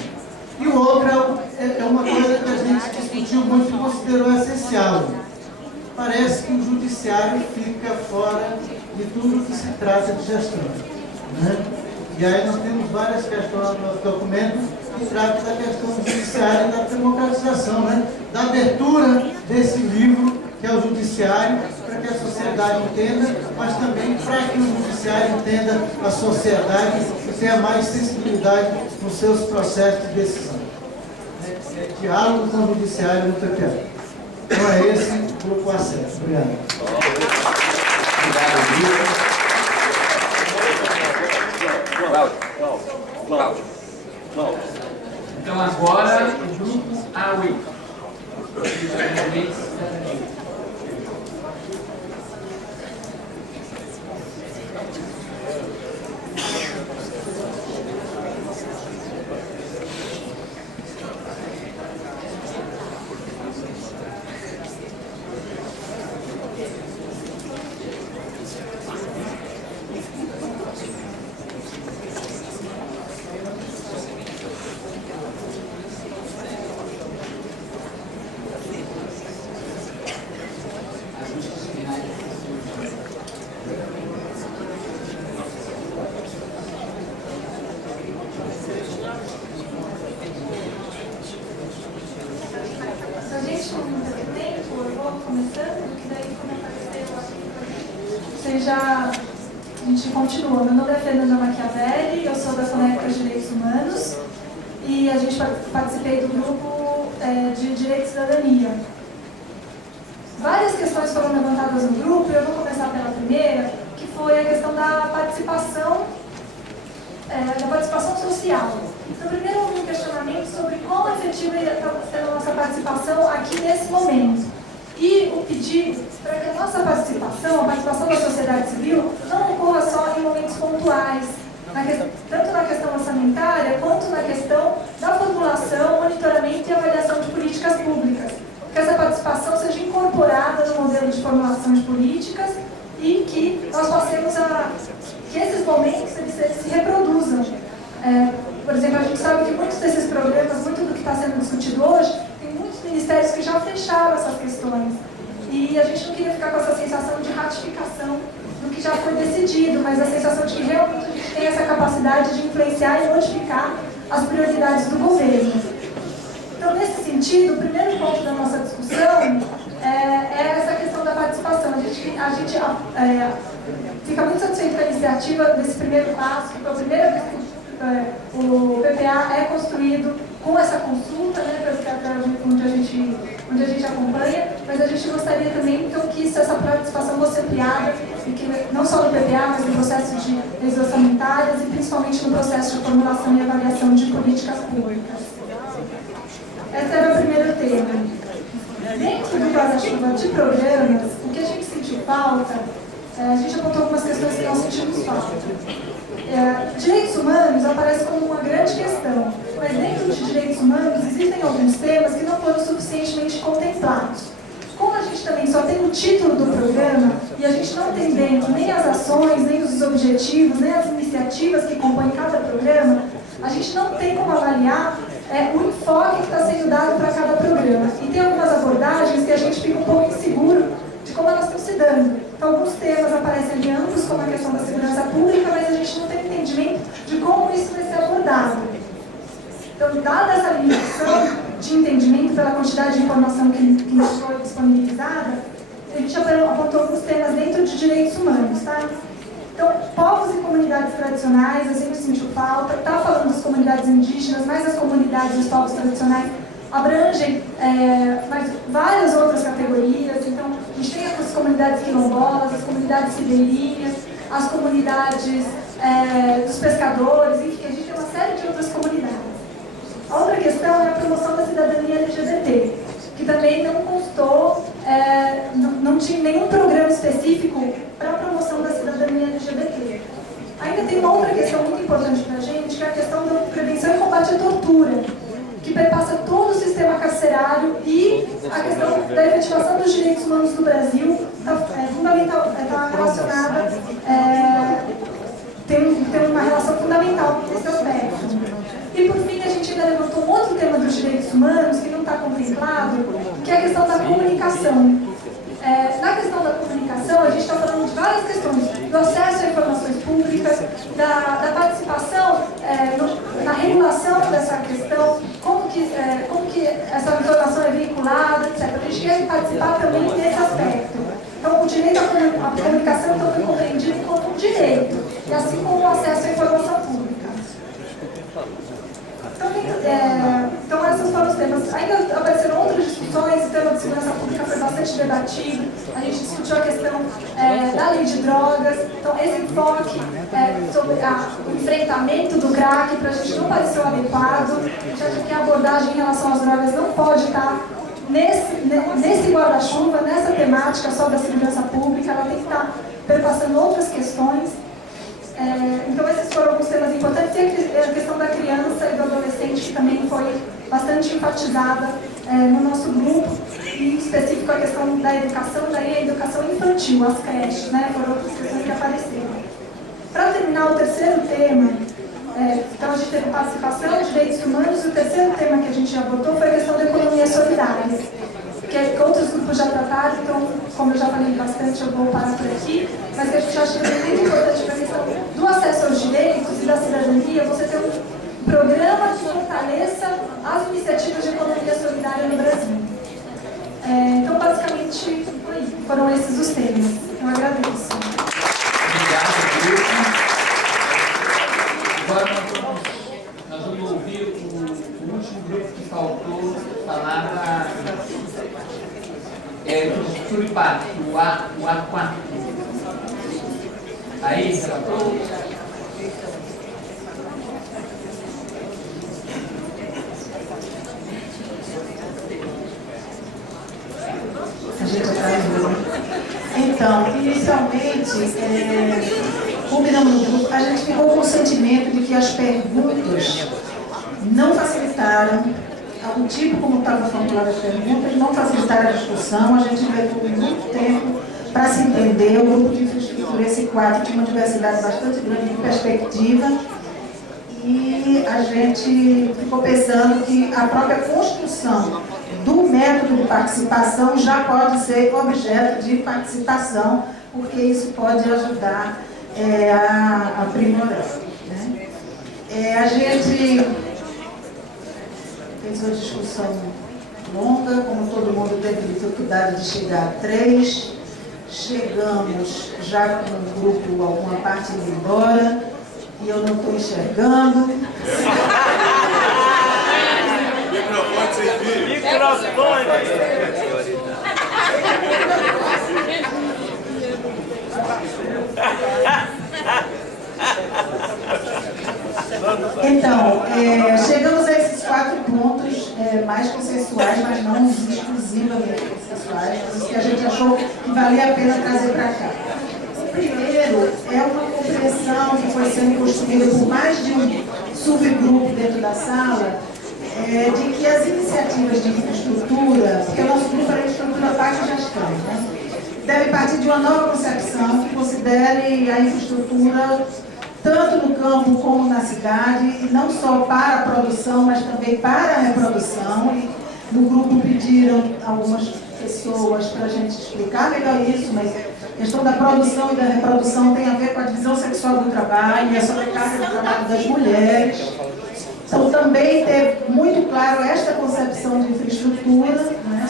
E o outro é uma coisa que a gente discutiu muito e considerou essencial. Parece que o judiciário fica fora de tudo que se trata de gestão. Né? E aí nós temos várias questões no nosso documento que tratam da questão judiciária e da democratização, né? Da abertura desse livro, que é o judiciário, para que a sociedade entenda, mas também para que o judiciário entenda a sociedade e tenha mais sensibilidade nos seus processos de decisão. Diálogo com o judiciário no TPA. Então é esse o grupo acesso. Obrigado. Então agora o grupo AUI. A gente continua. Meu nome é Fernanda Machiavelli, eu sou da Conecta Direitos Humanos e a gente participei do grupo de Direito e Cidadania. Várias questões foram levantadas no grupo, eu vou começar pela primeira, que foi a questão da participação social. Então, primeiro houve um questionamento sobre quão efetiva está sendo a nossa participação aqui nesse momento. E o pedido para que a nossa participação, a participação da sociedade civil, não ocorra só em momentos pontuais, tanto na questão orçamentária, quanto na questão da formulação, monitoramento e avaliação de participação seja incorporada no modelo de formulação de políticas e que nós passemos que esses momentos eles se reproduzam. Por exemplo, a gente sabe que muitos desses programas, muito do que está sendo discutido hoje, tem muitos ministérios que já fecharam essas questões. E a gente não queria ficar com essa sensação de ratificação do que já foi decidido, mas a sensação de que realmente a gente tem essa capacidade de influenciar e modificar as prioridades do governo. Então, nesse sentido, o primeiro ponto da nossa discussão é essa questão da participação. A gente fica muito satisfeito com a iniciativa desse primeiro passo, que foi a primeira vez que o PPA é construído com essa consulta, né, onde a gente acompanha, mas a gente gostaria também então, que essa participação fosse ampliada, e que, não só no PPA, mas no processo de leis orçamentárias e principalmente no processo de formulação e avaliação de políticas públicas. Esse era o primeiro tema. Dentro do guarda-chuva de programas, o que a gente sentiu falta, a gente apontou algumas questões que nós sentimos falta. Direitos humanos aparece como uma grande questão, mas dentro de direitos humanos existem alguns temas que não foram suficientemente contemplados. Como a gente também só tem o título do programa e a gente não tem dentro nem as ações, nem os objetivos, nem as iniciativas que compõem cada programa, a gente não tem como avaliar o enfoque que está sendo dado para cada programa. E tem algumas abordagens que a gente fica um pouco inseguro de como elas estão se dando. Então, alguns temas aparecem ali amplos, como a questão da segurança pública, mas a gente não tem entendimento de como isso vai ser abordado. Então, dada essa limitação de entendimento pela quantidade de informação que nos foi disponibilizada, a gente apontou alguns temas dentro de direitos humanos, tá? Então, povos e comunidades tradicionais, a gente sentiu falta, está falando das comunidades indígenas, mas as comunidades e os povos tradicionais abrangem várias outras categorias. Então, a gente tem as comunidades quilombolas, as comunidades ribeirinhas, as comunidades dos pescadores, enfim, a gente tem uma série de outras comunidades. A outra questão é a promoção da cidadania LGBT, que também não constou, não tinha nenhum programa específico para a promoção da cidadania LGBT. Ainda tem uma outra questão muito importante para a gente, que é a questão da prevenção e combate à tortura, que perpassa todo o sistema carcerário e a questão da efetivação dos direitos humanos no Brasil está relacionada, tem uma relação fundamental com esse aspecto. E por fim, a gente ainda levantou um outro tema dos direitos humanos que não está contemplado, que é a questão da comunicação. Na questão da comunicação, a gente está falando de várias questões, do acesso a informações públicas, da participação na regulação dessa questão, como que essa informação é veiculada, etc. A gente quer participar também desse aspecto. Então, o direito à comunicação então, foi compreendido como um direito, e assim como o acesso à informação pública. Então, esses foram os temas. Ainda apareceram outras discussões, o tema de segurança pública foi bastante debatido, a gente discutiu a questão da lei de drogas, então esse enfoque sobre o enfrentamento do crack para a gente não pareceu adequado, a gente acha que a abordagem em relação às drogas não pode estar nesse guarda-chuva, nessa temática só da segurança pública, ela tem que estar perpassando outras questões. Então esses foram alguns temas importantes, e a questão da criança e do adolescente, que também foi bastante enfatizada no nosso grupo, e em específico a questão da educação, daí a educação infantil, as creches, né, foram outras questões que apareceram. Para terminar, o terceiro tema, então a gente teve participação, direitos humanos, e o terceiro tema que a gente abordou foi a questão da economia solidária, que outros grupos já trataram, então, como eu já falei bastante, eu vou parar por aqui, mas que a gente acha que é muito importante para a questão do acesso aos direitos e da cidadania, você ter um programa que fortaleça as iniciativas de economia solidária no Brasil. Então, basicamente, foram esses os temas. Eu agradeço. Obrigado, grupo. Agora nós vamos ouvir o último grupo que faltou falar do Suripac, o A4. Aí, relator. Então, inicialmente, combinamos no grupo, a gente ficou com o sentimento de que as perguntas não facilitaram o tipo como estava formulada as perguntas, não facilitaram a discussão, a gente levou muito tempo para se entender. O grupo de infraestrutura, esse quadro, tinha uma diversidade bastante grande de perspectiva, e a gente ficou pensando que a própria construção do método de participação já pode ser objeto de participação, porque isso pode ajudar a aprimorar. Né? A gente fez uma discussão longa, como todo mundo teve dificuldade de chegar a 3. Chegamos já com o grupo, alguma parte indo embora, e eu não estou enxergando. Microfone sem fio. Então, chegamos a esses 4 pontos mais consensuais, mas não exclusivamente consensuais, mas que a gente achou que valia a pena trazer para cá. O primeiro é uma compreensão que foi sendo construída por mais de um subgrupo dentro da sala, de que as iniciativas de infraestrutura, porque o nosso grupo era infraestrutura parte de gestão, né? Deve partir de uma nova concepção que considere a infraestrutura tanto no campo como na cidade, e não só para a produção, mas também para a reprodução. E no grupo pediram algumas pessoas para a gente explicar melhor isso, mas a questão da produção e da reprodução tem a ver com a divisão sexual do trabalho e a sobrecarga do trabalho das mulheres. Então, também ter muito claro esta concepção de infraestrutura, né?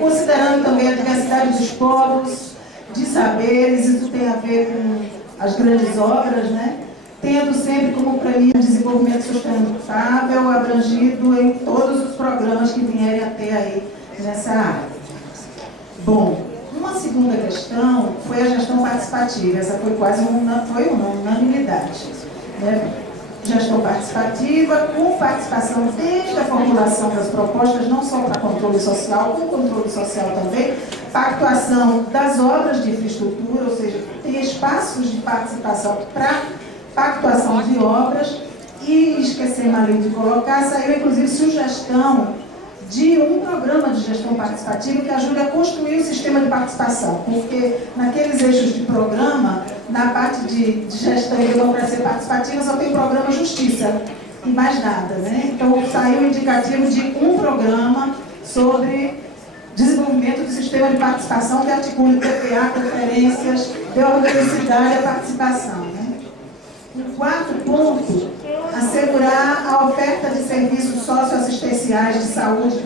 Considerando também a diversidade dos povos, de saberes, isso tem a ver com as grandes obras, né? Tendo sempre como premissa o desenvolvimento sustentável abrangido em todos os programas que vierem até aí nessa área. Bom, uma segunda questão foi a gestão participativa. Essa foi quase uma unanimidade, né? Gestão participativa, com participação desde a formulação das propostas, não só para controle social, com controle social também, pactuação das obras de infraestrutura, ou seja, tem espaços de participação para pactuação de obras, e esquecemos ali de colocar, saiu inclusive sugestão de um programa de gestão participativa que ajude a construir o sistema de participação, porque naqueles eixos de programa, na parte de gestão e democracia participativa, só tem programa justiça e mais nada, né? Então saiu o indicativo de um programa sobre desenvolvimento do sistema de participação que articule PPA, conferências, de organicidade e participação. Né? O 4º ponto, assegurar a oferta de serviços socioassistenciais de saúde,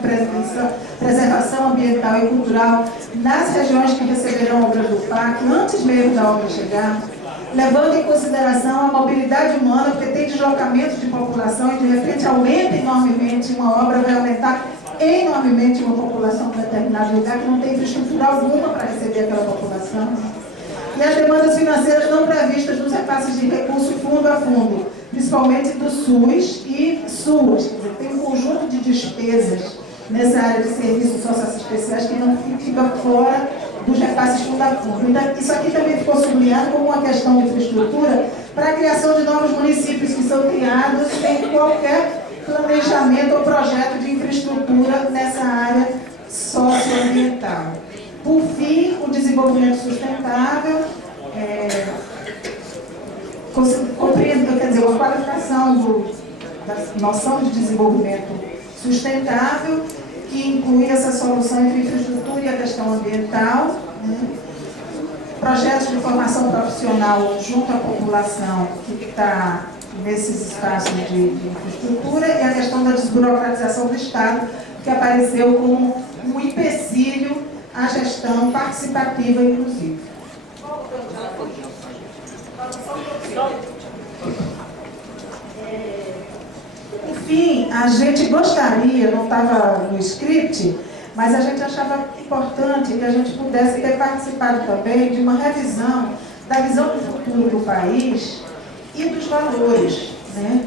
preservação ambiental e cultural nas regiões que receberão obras do PAC, antes mesmo da obra chegar, levando em consideração a mobilidade humana, porque tem deslocamento de população e de repente aumenta enormemente, uma obra vai aumentar enormemente uma população em determinado lugar que não tem infraestrutura alguma para receber aquela população. E as demandas financeiras não previstas nos repasses de recurso fundo a fundo, principalmente do SUS e SUAS. Quer dizer, tem um conjunto de despesas nessa área de serviços socioassistenciais que não fica fora dos repasses fundo a fundo. Então, isso aqui também ficou sublinhado como uma questão de infraestrutura para a criação de novos municípios que são criados sem qualquer planejamento ou projeto de infraestrutura nessa área socioambiental. Por fim, o desenvolvimento sustentável, compreendendo, quer dizer, a qualificação da noção de desenvolvimento sustentável, que inclui essa solução entre infraestrutura e a questão ambiental, né? Projetos de formação profissional junto à população que está nesses espaços de infraestrutura, e a questão da desburocratização do Estado, que apareceu como um empecilho à gestão participativa, inclusive. Por fim, a gente gostaria, não estava no script, mas a gente achava importante que a gente pudesse ter participado também de uma revisão da visão do futuro do país e dos valores, né?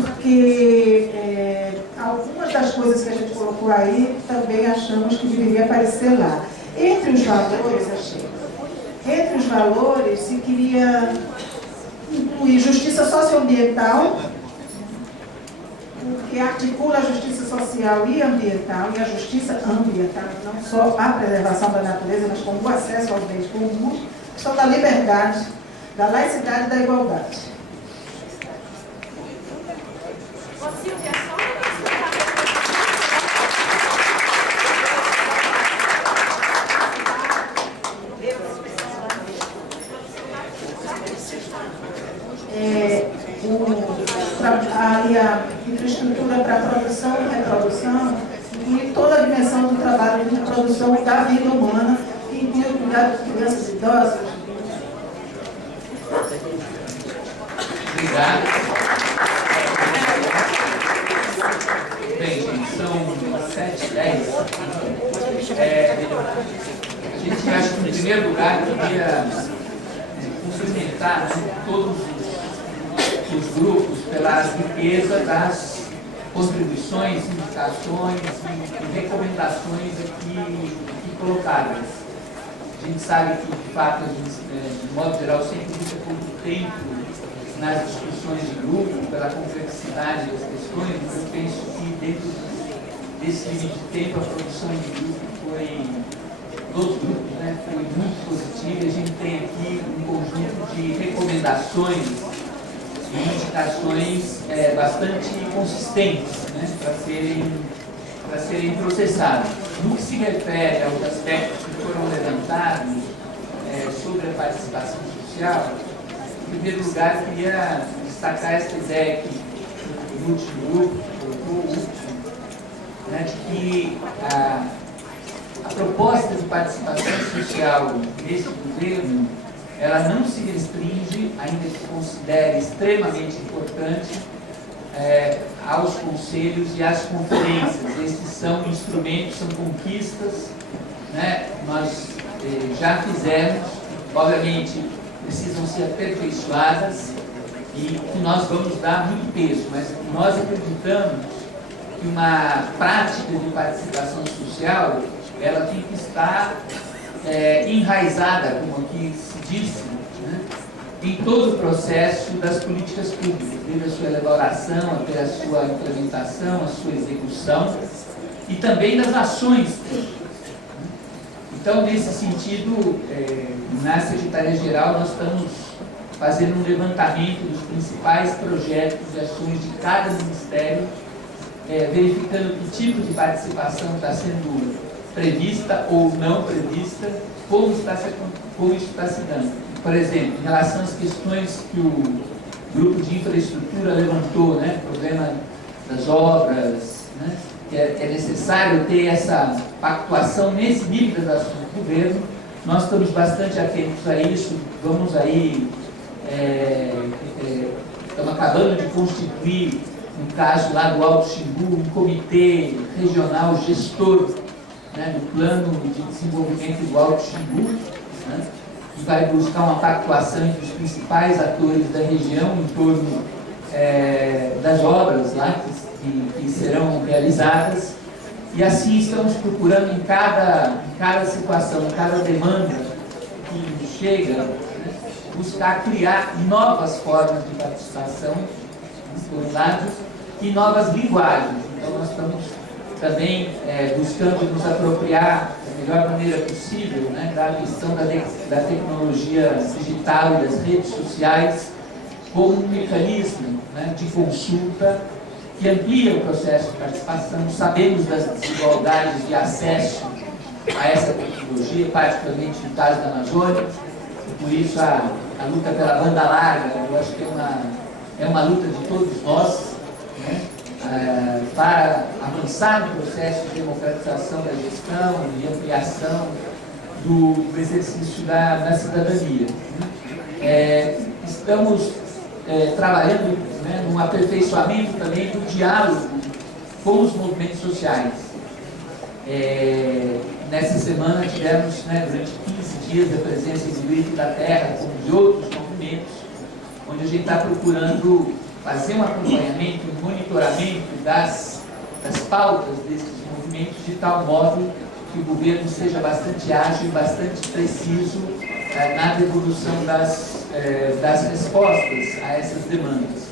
Porque algumas das coisas que a gente colocou aí também achamos que deveria aparecer lá. Entre os valores, se queria incluir justiça socioambiental, que articula a justiça social e ambiental, e a justiça ambiental, não só a preservação da natureza, mas como o acesso aos bens comuns, a questão da liberdade, da laicidade e da igualdade. A infraestrutura para produção e reprodução inclui toda a dimensão do trabalho de reprodução da vida humana, que inclui o cuidado de crianças e idosos. Obrigado. Bem, gente, são 7h10. A gente acha que, em primeiro lugar, queria cumprimentar, né, todos os grupos pela riqueza das contribuições, indicações e recomendações aqui colocadas. A gente sabe que, de fato, a gente, de modo geral, sempre fica pouco tempo nas discussões de grupo, pela complexidade das questões, mas eu penso que, dentro desse limite de tempo, a produção de grupo dos grupos, né, foi muito positiva. A gente tem aqui um conjunto de recomendações e indicações bastante consistentes, né, para serem processadas. No que se refere aos aspectos que foram levantados sobre a participação social, em primeiro lugar, queria destacar esta ideia que o último grupo colocou, né, de que a proposta de participação social nesse governo, ela não se restringe, ainda que considere extremamente importante, aos conselhos e às conferências. Esses são instrumentos, são conquistas, né? Nós já fizemos, obviamente precisam ser aperfeiçoadas e que nós vamos dar muito peso, mas nós acreditamos que uma prática de participação social, ela tem que estar enraizada, como aqui se disse, né, em todo o processo das políticas públicas, desde a sua elaboração até a sua implementação, a sua execução e também das ações públicas. Então, nesse sentido, na Secretaria-Geral, nós estamos fazendo um levantamento dos principais projetos e ações de cada ministério, verificando que tipo de participação está sendo prevista ou não prevista, como isso está se dando. Por exemplo, em relação às questões que o grupo de infraestrutura levantou, né, problema das obras, né, que é necessário ter essa pactuação nesse nível das ações do governo. Nós estamos bastante atentos a isso, vamos aí, estamos acabando de constituir, no caso lá do Alto Xingu, um comitê regional gestor, né, do plano de desenvolvimento do Alto Xingu, né, que vai buscar uma pactuação entre os principais atores da região em torno das obras lá que serão realizadas, e assim estamos procurando em cada situação, em cada demanda que chega, né, buscar criar novas formas de participação, por um lado, e novas linguagens. Então nós estamos também buscando nos apropriar da melhor maneira possível, né, da questão da tecnologia digital e das redes sociais como um mecanismo, né, de consulta que amplia o processo de participação. Sabemos das desigualdades de acesso a essa tecnologia, particularmente no caso da Amazônia, e por isso a luta pela banda larga, eu acho que é uma luta de todos nós, né, para avançar no processo de democratização da gestão e ampliação do exercício da cidadania. Estamos trabalhando, né, num aperfeiçoamento também do diálogo com os movimentos sociais. Nessa semana tivemos, né, durante 15 dias, a presença do Grito da Terra, como de outros movimentos, onde a gente está procurando fazer um acompanhamento, um monitoramento das pautas desses movimentos, de tal modo que o governo seja bastante ágil e bastante preciso na devolução das respostas a essas demandas.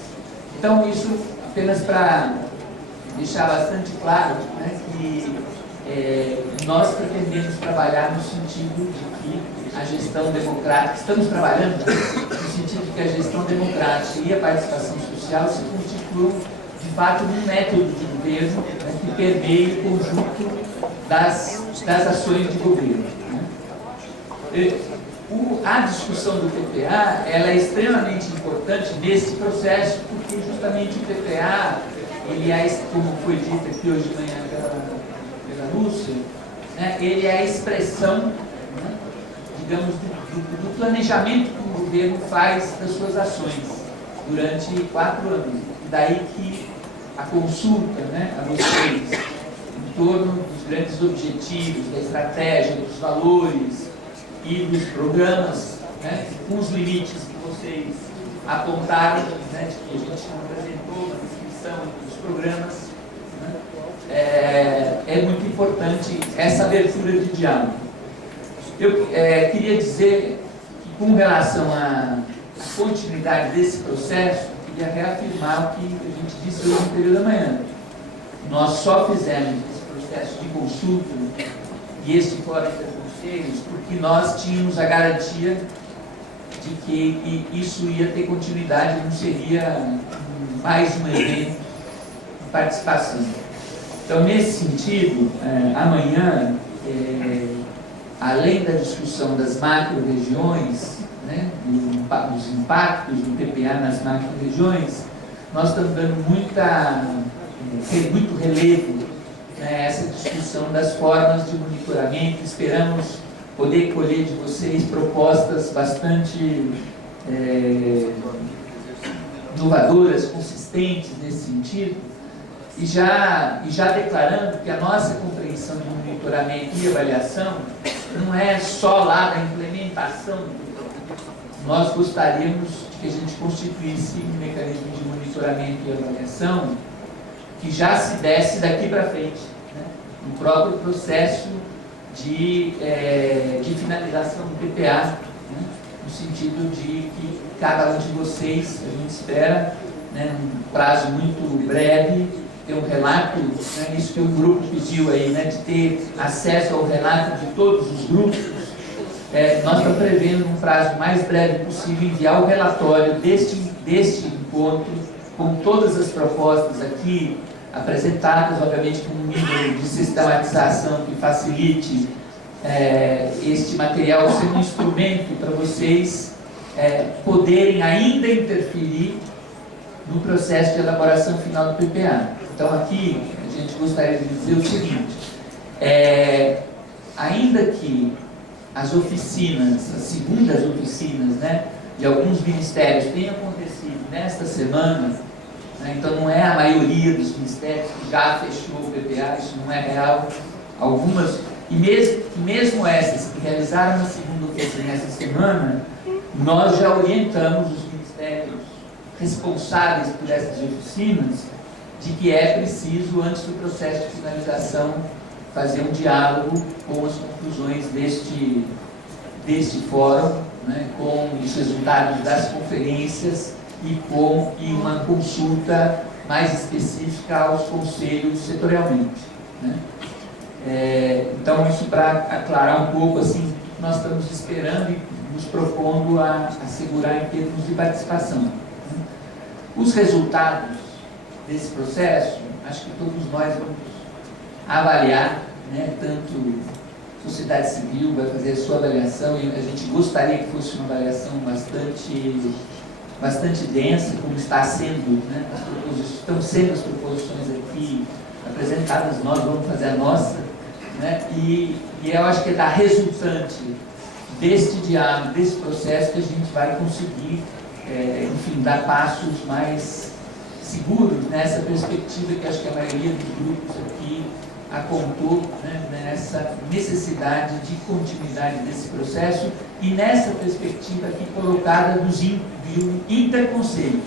Então, isso apenas para deixar bastante claro, né, que nós pretendemos trabalhar no sentido de que a gestão democrática, estamos trabalhando no sentido de que a gestão democrática e a participação social se constituam, de fato, num método de governo, né, que permeie o conjunto das ações de governo. Né? A discussão do PPA ela é extremamente importante nesse processo, porque justamente o PPA, ele é, como foi dito aqui hoje de manhã pela Lúcia, né, ele é a expressão, né, digamos, do planejamento que o governo faz das suas ações durante 4 anos. E daí que a consulta, né, a vocês em torno dos grandes objetivos, da estratégia, dos valores e dos programas, né, com os limites que vocês apontaram, né, de que a gente apresentou na descrição dos programas, né, é muito importante essa abertura de diálogo. Eu queria dizer que, com relação à continuidade desse processo, eu queria reafirmar o que a gente disse hoje no período da manhã. Nós só fizemos esse processo de consulta e este fórum interconselhos porque nós tínhamos a garantia de que isso ia ter continuidade, não seria mais um evento de participação. Então, nesse sentido, amanhã, além da discussão das macro-regiões, né, dos impactos do PPA nas macro-regiões, nós estamos dando muito relevo, né, a essa discussão das formas de monitoramento. Esperamos poder colher de vocês propostas bastante inovadoras, consistentes nesse sentido, e já declarando que a nossa compreensão de monitoramento e avaliação não é só lá da implementação. Nós gostaríamos de que a gente constituísse um mecanismo de monitoramento e avaliação que já se desse daqui para frente, né, no próprio processo de finalização do PPA, né, no sentido de que cada um de vocês, a gente espera, né, num prazo muito breve, ter um relato, né, isso que o grupo pediu aí, né, de ter acesso ao relato de todos os grupos. Nós estamos prevendo, num prazo mais breve possível, enviar o relatório deste encontro, com todas as propostas aqui apresentadas, obviamente com um nível de sistematização que facilite este material ser um instrumento para vocês poderem ainda interferir no processo de elaboração final do PPA. Então, aqui, a gente gostaria de dizer o seguinte, ainda que as oficinas, as segundas oficinas, né, de alguns ministérios tenham acontecido nesta semana, né, então não é a maioria dos ministérios que já fechou o PPA, isso não é real. Algumas, e mesmo essas que realizaram a segunda oficina nessa semana, nós já orientamos os ministérios responsáveis por essas oficinas de que é preciso, antes do processo de finalização, fazer um diálogo com as conclusões deste fórum, né, com os resultados das conferências e uma consulta mais específica aos conselhos setorialmente, né. Então, isso para aclarar um pouco assim, o que nós estamos esperando e nos propondo a assegurar em termos de participação, né. Os resultados desse processo, acho que todos nós vamos avaliar, né, tanto a sociedade civil vai fazer a sua avaliação, e a gente gostaria que fosse uma avaliação bastante densa, como está sendo, né, estão sendo as proposições aqui apresentadas, nós vamos fazer a nossa, né, e eu acho que é da resultante deste diálogo, desse processo, que a gente vai conseguir, enfim, dar passos mais seguros nessa perspectiva que acho que a maioria dos grupos aqui apontou, né, nessa necessidade de continuidade desse processo e nessa perspectiva aqui colocada do interconselho,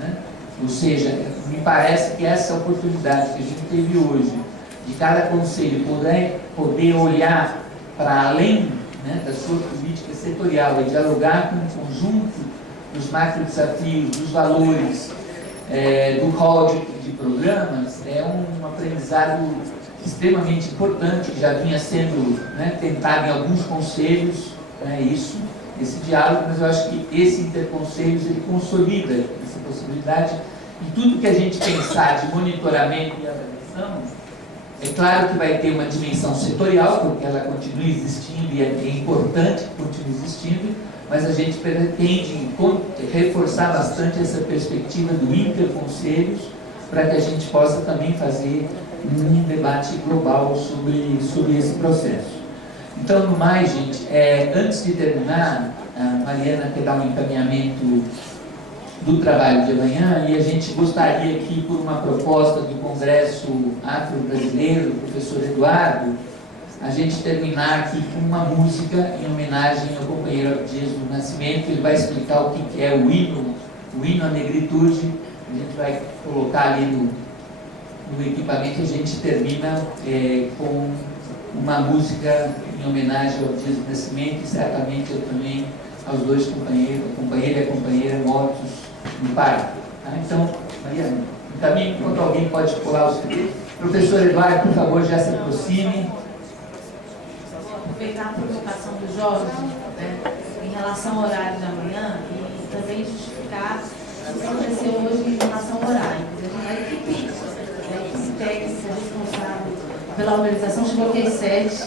né? Ou seja, me parece que essa oportunidade que a gente teve hoje de cada conselho poder olhar para além, né, da sua política setorial e dialogar com o conjunto dos macro desafios, dos valores do hall de programas é um aprendizado extremamente importante, que já vinha sendo, né, tentado em alguns conselhos, né, esse diálogo, mas eu acho que esse interconselhos ele consolida essa possibilidade, e tudo que a gente pensar de monitoramento e avaliação, é claro que vai ter uma dimensão setorial, porque ela continua existindo e é importante que continue existindo, mas a gente pretende reforçar bastante essa perspectiva do interconselhos, para que a gente possa também fazer um debate global sobre esse processo. Então, no mais, gente, antes de terminar, a Mariana quer dar um encaminhamento do trabalho de amanhã, e a gente gostaria aqui, por uma proposta do Congresso Afro-Brasileiro, do professor Eduardo, a gente terminar aqui com uma música em homenagem ao companheiro Dias do Nascimento. Ele vai explicar o que é o hino à negritude. A gente vai colocar ali no equipamento, e a gente termina com uma música em homenagem ao Dias do Nascimento, e certamente eu também aos dois companheiros, a companheira e a companheira mortos no parque. Tá? Então, Mariana, também, enquanto alguém pode pular os... Professor Eduardo, por favor, já se aproxime. Aproveitar a provocação do Jorge, né, em relação ao horário da manhã, e também justificar o que aconteceu hoje em relação ao horário. A equipe técnica responsável pela organização chegou aqui às 7,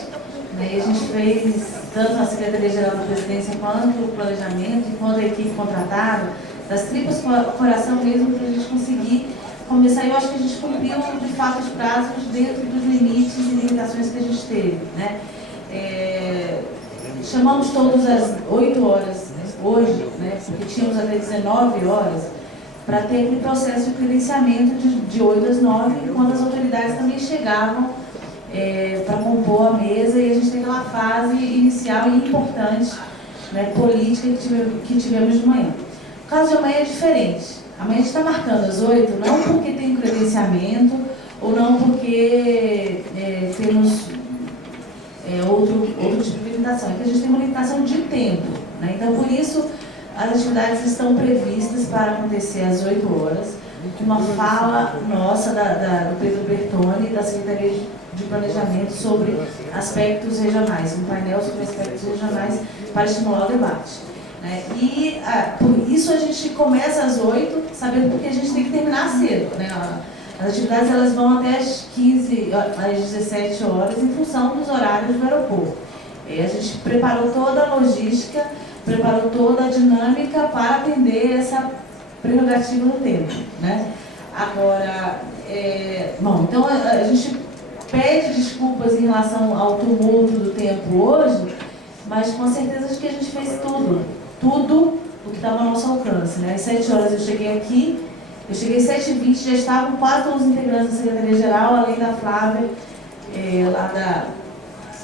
né, e a gente fez, tanto a Secretaria-Geral da Presidência quanto o planejamento, quanto a equipe contratada, das tripas coração mesmo, para a gente conseguir começar. Eu acho que a gente cumpriu, de fato, os prazos dentro dos limites e limitações que a gente teve, né? Chamamos todos às 8 horas, né, hoje, né, porque tínhamos até 19 horas, para ter aquele processo de credenciamento de 8 às 9, quando as autoridades também chegavam para compor a mesa, e a gente tem aquela fase inicial e importante, né, política que tivemos de manhã. O caso de amanhã é diferente. Amanhã a gente está marcando às 8, não porque tem um credenciamento, ou não porque temos outro tipo de limitação, é que a gente tem uma limitação de tempo, né? Então, por isso, as atividades estão previstas para acontecer às 8 horas, com uma fala nossa do Pedro Bertoni, da Secretaria de Planejamento, sobre aspectos regionais, um painel sobre aspectos regionais para estimular o debate, né? E por isso a gente começa às 8, sabendo que a gente tem que terminar cedo, né? As atividades elas vão até às 17 horas, em função dos horários do aeroporto. A gente preparou toda a logística, preparou toda a dinâmica para atender essa prerrogativa do tempo, né? Agora, bom, então a gente pede desculpas em relação ao tumulto do tempo hoje, mas com a certeza de que a gente fez tudo o que estava ao nosso alcance, né? Às 7 horas eu cheguei aqui. Eu cheguei às 7h20, já estavam quase todos os integrantes da Secretaria-Geral, além da Flávia, lá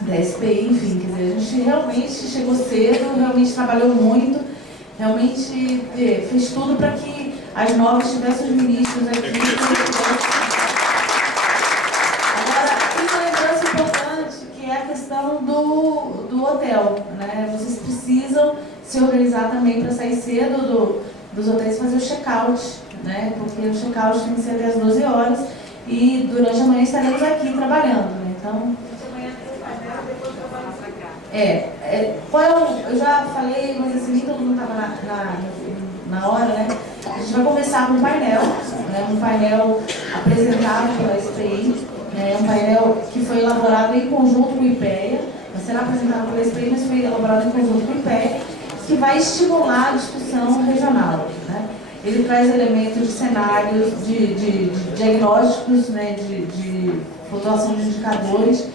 da SPI, enfim, quer dizer, a gente realmente chegou cedo, realmente trabalhou muito, realmente fez tudo para que às 9 tivessem os ministros aqui. Agora, tem uma lembrança importante, que é a questão do hotel, né? Vocês precisam se organizar também para sair cedo dos hotéis e fazer o check-out, né? Porque o check-out tem que ser até às 12 horas, e durante a manhã estaremos aqui trabalhando, né? Então, eu já falei, mas assim, nem todo mundo estava na hora, né? A gente vai começar com um painel, né? Um painel apresentado pela SPI, né? Um painel que foi elaborado em conjunto com o IPEA, não será apresentado pela SPI, mas foi elaborado em conjunto com o IPEA, que vai estimular a discussão regional, né? Ele traz elementos de cenários, de diagnósticos, né? de flutuação de indicadores,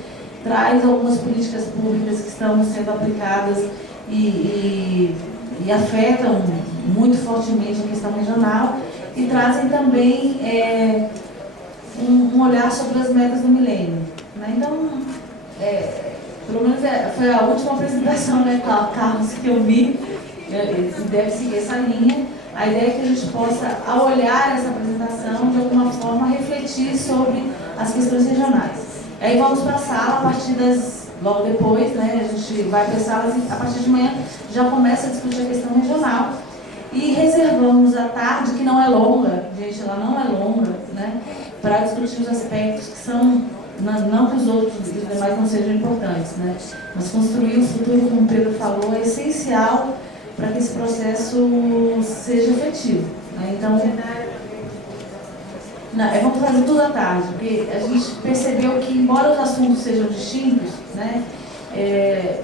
traz algumas políticas públicas que estão sendo aplicadas e afetam muito fortemente a questão regional, e trazem também um olhar sobre as metas do milênio, né? Então, pelo menos foi a última apresentação, né, Carlos, que eu vi, e deve seguir essa linha. A ideia é que a gente possa, ao olhar essa apresentação, de alguma forma refletir sobre as questões regionais. Aí vamos para a sala, a partir logo depois, né, a gente vai para as salas e a partir de manhã já começa a discutir a questão regional. E reservamos a tarde, que não é longa, a realmente ela não é longa, né, para discutir os aspectos que são, não que os outros os demais não sejam importantes, né, mas construir o futuro, como o Pedro falou, é essencial para que esse processo seja efetivo. Né? Então, vamos fazer tudo à tarde, porque a gente percebeu que, embora os assuntos sejam distintos, né,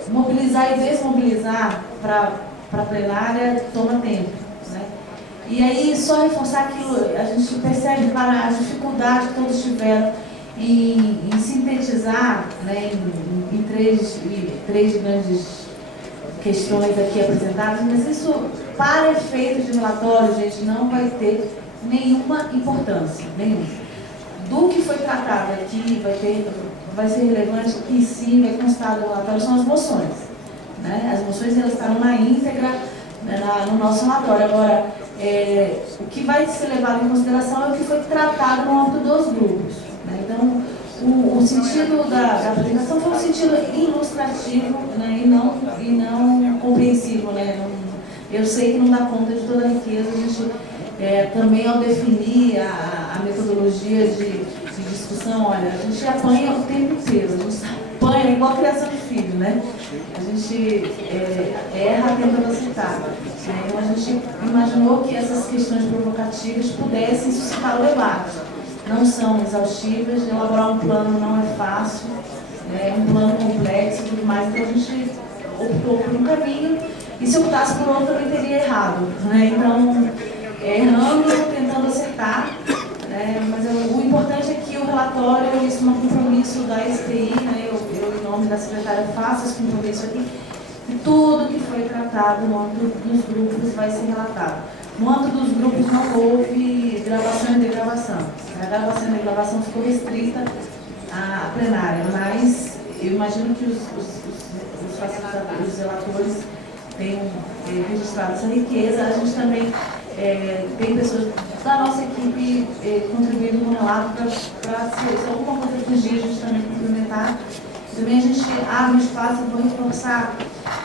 mobilizar e desmobilizar para a plenária toma tempo. Né? E aí, só reforçar aquilo, a gente percebe para a dificuldade que todos tiveram em sintetizar, né, em três grandes questões aqui apresentadas, mas isso, para efeito de relatório, gente, não vai ter nenhuma importância, nenhuma. Do que foi tratado aqui, vai ser relevante que sim, vai constar do relatório, são as moções. Né? As moções, elas estarão na íntegra, né, no nosso relatório. Agora, o que vai ser levado em consideração é o que foi tratado no âmbito dos grupos. Né? Então, o sentido da apresentação foi um sentido ilustrativo, né, e não compreensivo. Né? Eu sei que não dá conta de toda a riqueza. A gente, também, ao definir a metodologia de discussão, olha, a gente apanha o tempo inteiro, a gente apanha igual criação de filho, né? A gente erra tentando acertar. Né? Então, a gente imaginou que essas questões provocativas pudessem suscitar o debate. Não são exaustivas, elaborar um plano não é fácil, é um plano complexo e tudo mais, então a gente optou por um caminho, e se optasse por outro também teria errado. Né? Então, errando, tentando acertar, né? Mas o importante é que o relatório, isso é um compromisso da STI, né? Eu em nome da secretária, faço esse compromisso aqui, e tudo que foi tratado no âmbito dos grupos vai ser relatado. No âmbito dos grupos não houve gravação e degravação. A gravação e degravação ficou restrita à plenária, mas eu imagino que os facilitadores, os relatores tenham registrado essa riqueza. A gente também tem pessoas da nossa equipe contribuindo com o relato para se alguma coisa fugir, a gente também complementar. Também a gente abre um espaço e vou reforçar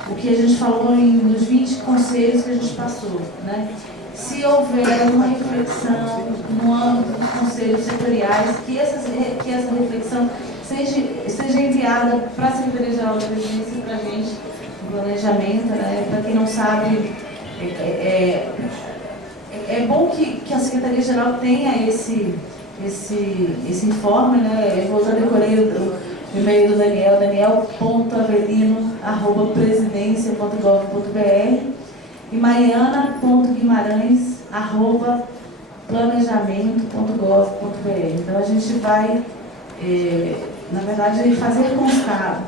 o que a gente falou nos 20 conselhos que a gente passou. Né? Se houver uma reflexão no âmbito dos conselhos setoriais, que essa reflexão seja enviada para a Secretaria-Geral da Presidência e para a gente, no planejamento. Né? Para quem não sabe, é bom que a Secretaria-Geral tenha esse informe. Né? Eu já decorei o e-mail do Daniel, daniel.avelino@presidencia.gov.br e mariana.guimarães@planejamento.gov.br. Então, a gente vai, na verdade, fazer constar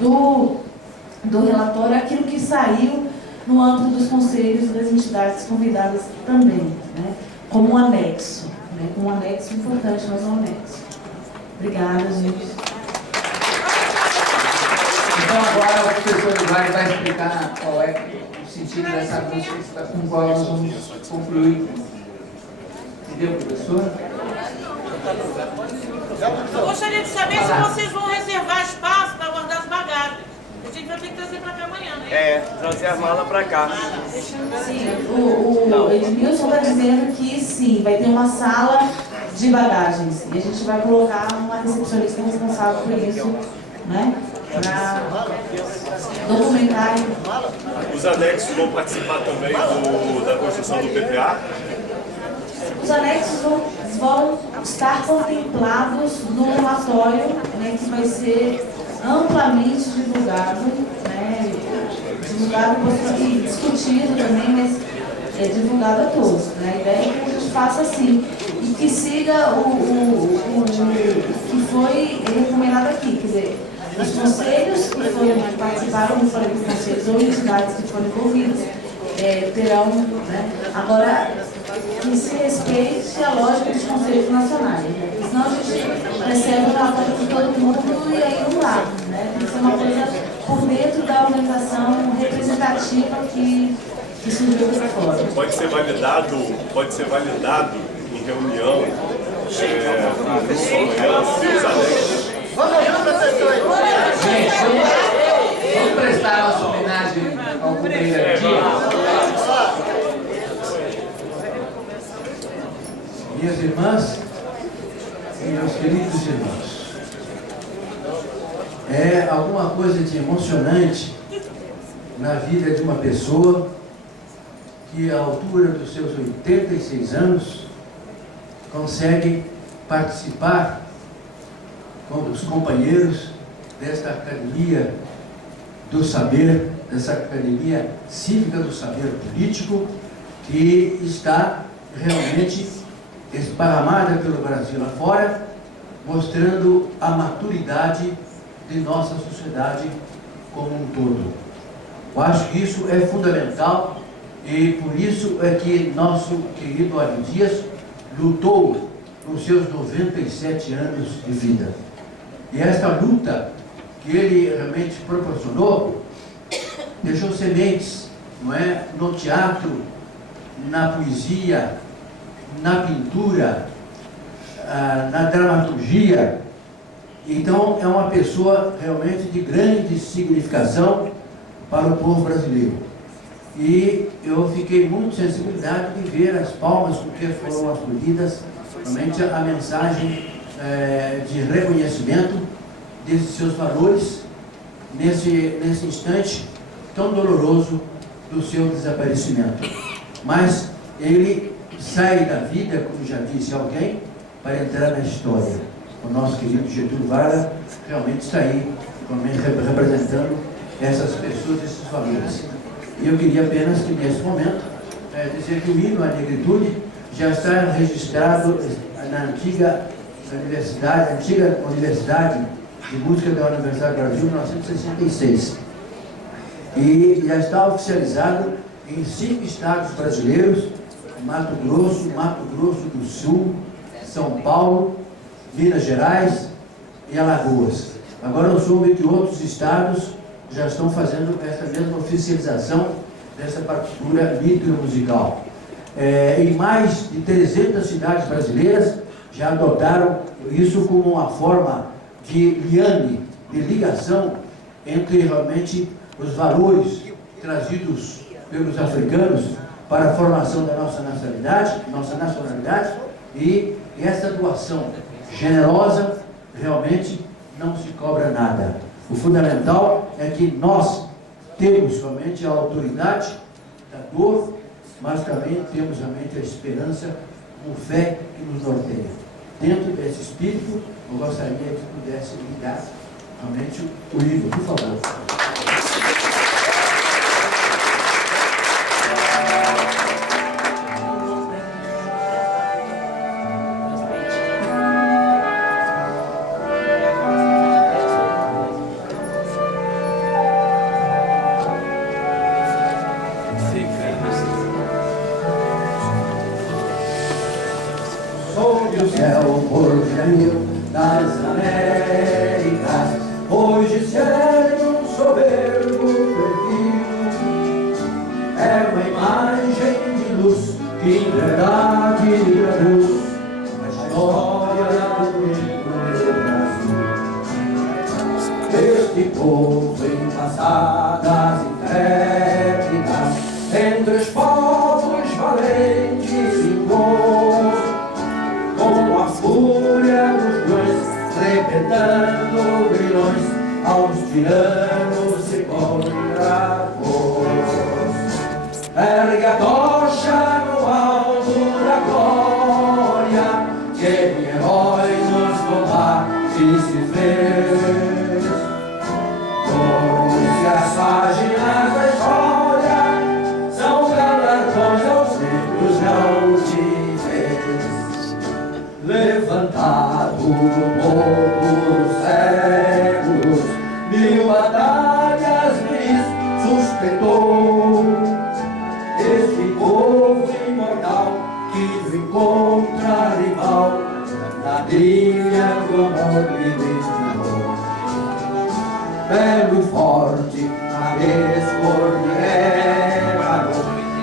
do relatório aquilo que saiu no âmbito dos conselhos das entidades convidadas também, né? Como um anexo, né? Como um anexo importante, mas um anexo. Obrigada, gente. Então agora o professor vai explicar qual é o sentido dessa música com qual nós vamos concluir. Entendeu, professor? Eu gostaria de saber se vocês vão reservar espaço para guardar as bagagens. A gente vai ter que trazer para cá amanhã, né? Trazer a mala para cá. Sim, o Edmilson está dizendo que sim, vai ter uma sala de bagagens. E a gente vai colocar uma recepcionista responsável por isso, né? Para documentar. Os anexos vão participar também da construção do PPA? Os anexos vão estar contemplados no relatório, né, que vai ser amplamente divulgado, né, divulgado e discutido também, mas divulgado a todos. Né? A ideia é que a gente faça assim e que siga o que foi recomendado aqui, quer dizer, os conselhos que participaram do Fórum dos Conselhos ou entidades que foram envolvidas terão, né? Agora, que se respeite a lógica dos conselhos nacionais. Né? Senão a gente recebe o relatório de todo mundo e aí não dá. Né? Tem que ser uma coisa por dentro da organização representativa que surgiu dessa forma. Pode ser validado em reunião, Vamos junto, professores! Gente, vamos prestar nossa homenagem ao companheiro aqui. minhas irmãs e meus queridos irmãos, é alguma coisa de emocionante na vida de uma pessoa que, à altura dos seus 86 anos, consegue participar com os companheiros desta Academia do Saber, dessa Academia Cívica do Saber Político, que está realmente esparramada pelo Brasil afora, mostrando a maturidade de nossa sociedade como um todo. Eu acho que isso é fundamental e por isso é que nosso querido Hélio Dias lutou nos seus 97 anos de vida. E esta luta que ele realmente proporcionou deixou sementes, não é, no teatro, na poesia, na pintura, na dramaturgia. Então é uma pessoa realmente de grande significação para o povo brasileiro. E eu fiquei muito sensibilidade de ver as palmas com que foram aplaudidas, realmente a mensagem de reconhecimento desses seus valores nesse instante tão doloroso do seu desaparecimento. Mas ele sai da vida, como já disse alguém, para entrar na história. O nosso querido Getúlio Vargas realmente está aí, representando essas pessoas, esses valores. E eu queria apenas que, nesse momento, dizer que o hino à negritude já está registrado na antiga Universidade de Música da Universidade do Brasil, em 1966. E já está oficializado em 5 estados brasileiros: Mato Grosso do Sul, São Paulo, Minas Gerais e Alagoas. Agora eu soube que outros estados já estão fazendo essa mesma oficialização dessa partitura lírico-musical. Em mais de 300 cidades brasileiras já adotaram isso como uma forma de liame, de ligação entre realmente os valores trazidos pelos africanos para a formação da nossa nacionalidade, e essa doação generosa realmente não se cobra nada. O fundamental é que nós temos somente a autoridade da dor, mas também temos realmente a esperança com fé que nos norteia. Dentro desse espírito, eu gostaria que pudesse me dar realmente o livro, por favor. Das Américas, hoje serve um soberbo perfil, é uma imagem de luz que em verdade traduz a história do Brasil. Este povo em passadas intrépidas, entre os povos valentes se impôs, com a fúria dos arrebentando grilhões, aos tiranos se contrapôs. Ergue a tocha no alto da glória, que em herói nos combates se fez. Como se as páginas da história são galardões aos negros gauchos, levantado do povo dos séculos, 1000 batalhas lhes sustentou. Este povo imortal que não encontra rival, na trilha do amor lhe destilou. Belo e forte, na cor de ébano,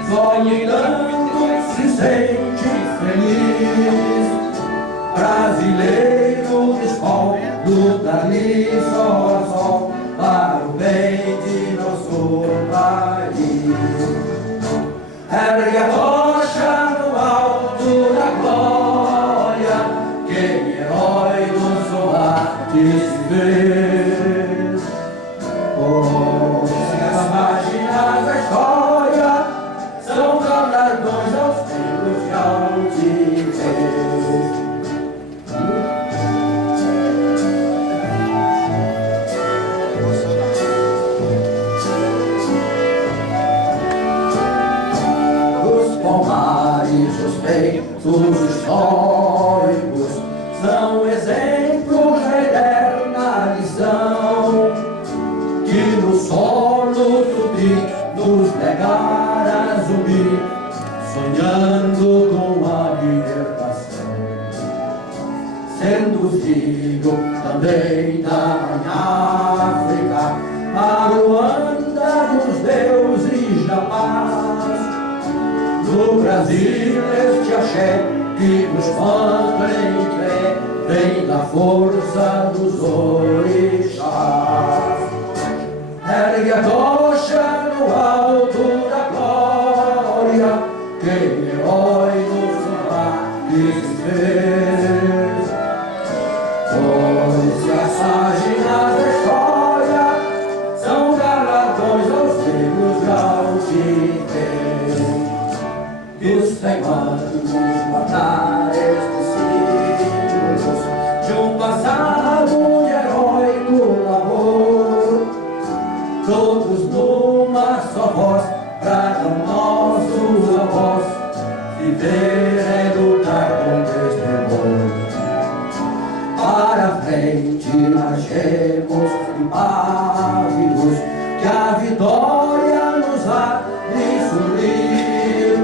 sonhando se sente feliz. Brasileiro de sol, luta ali sol a sol, para o bem de nosso país. Ergue a tocha no alto da glória, que se fez. Pois as páginas da história são galardões aos filhos de altivez. Os pomares, os feitos históricos são exemplos da eterna lição que no solo tupi nos legara Zumbi, sonhando com a libertação, sendo filho também da África, a Ruanda dos deuses da paz. No Brasil este axé que nos mantém em pé vem da força dos orixás. Ergue a tocha no alto da glória, quem herói no combate se fez. Pois se as páginas da história são galardões aos negros de altivez, e os teimãs guardar estes símbolos de um passado de heróico labor, todos numa só voz, bradam nossos avós, viver é lutar com destemor. Para frente marchemos impávidos, que a vitória nos há de sorrir.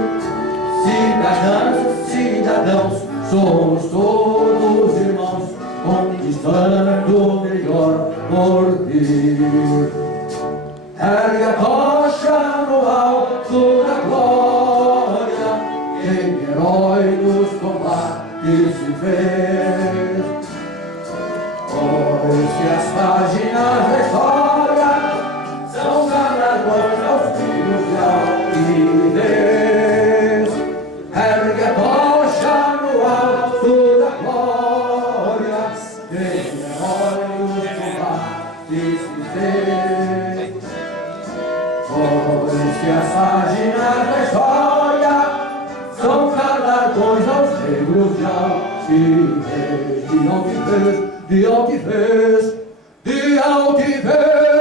Cidadãs, cidadãos, somos todos irmãos, conquistando o melhor por vir. Ergue a tocha no alto da glória, quem herói nos combates se fez. Pois que as páginas da história são galardões aos filhos de altivez. Ergue a tocha no alto da glória, quem herói nos combates se fez. Pois que as páginas da história são galardões aos negros de altivez, de altivez, de altivez, de altivez.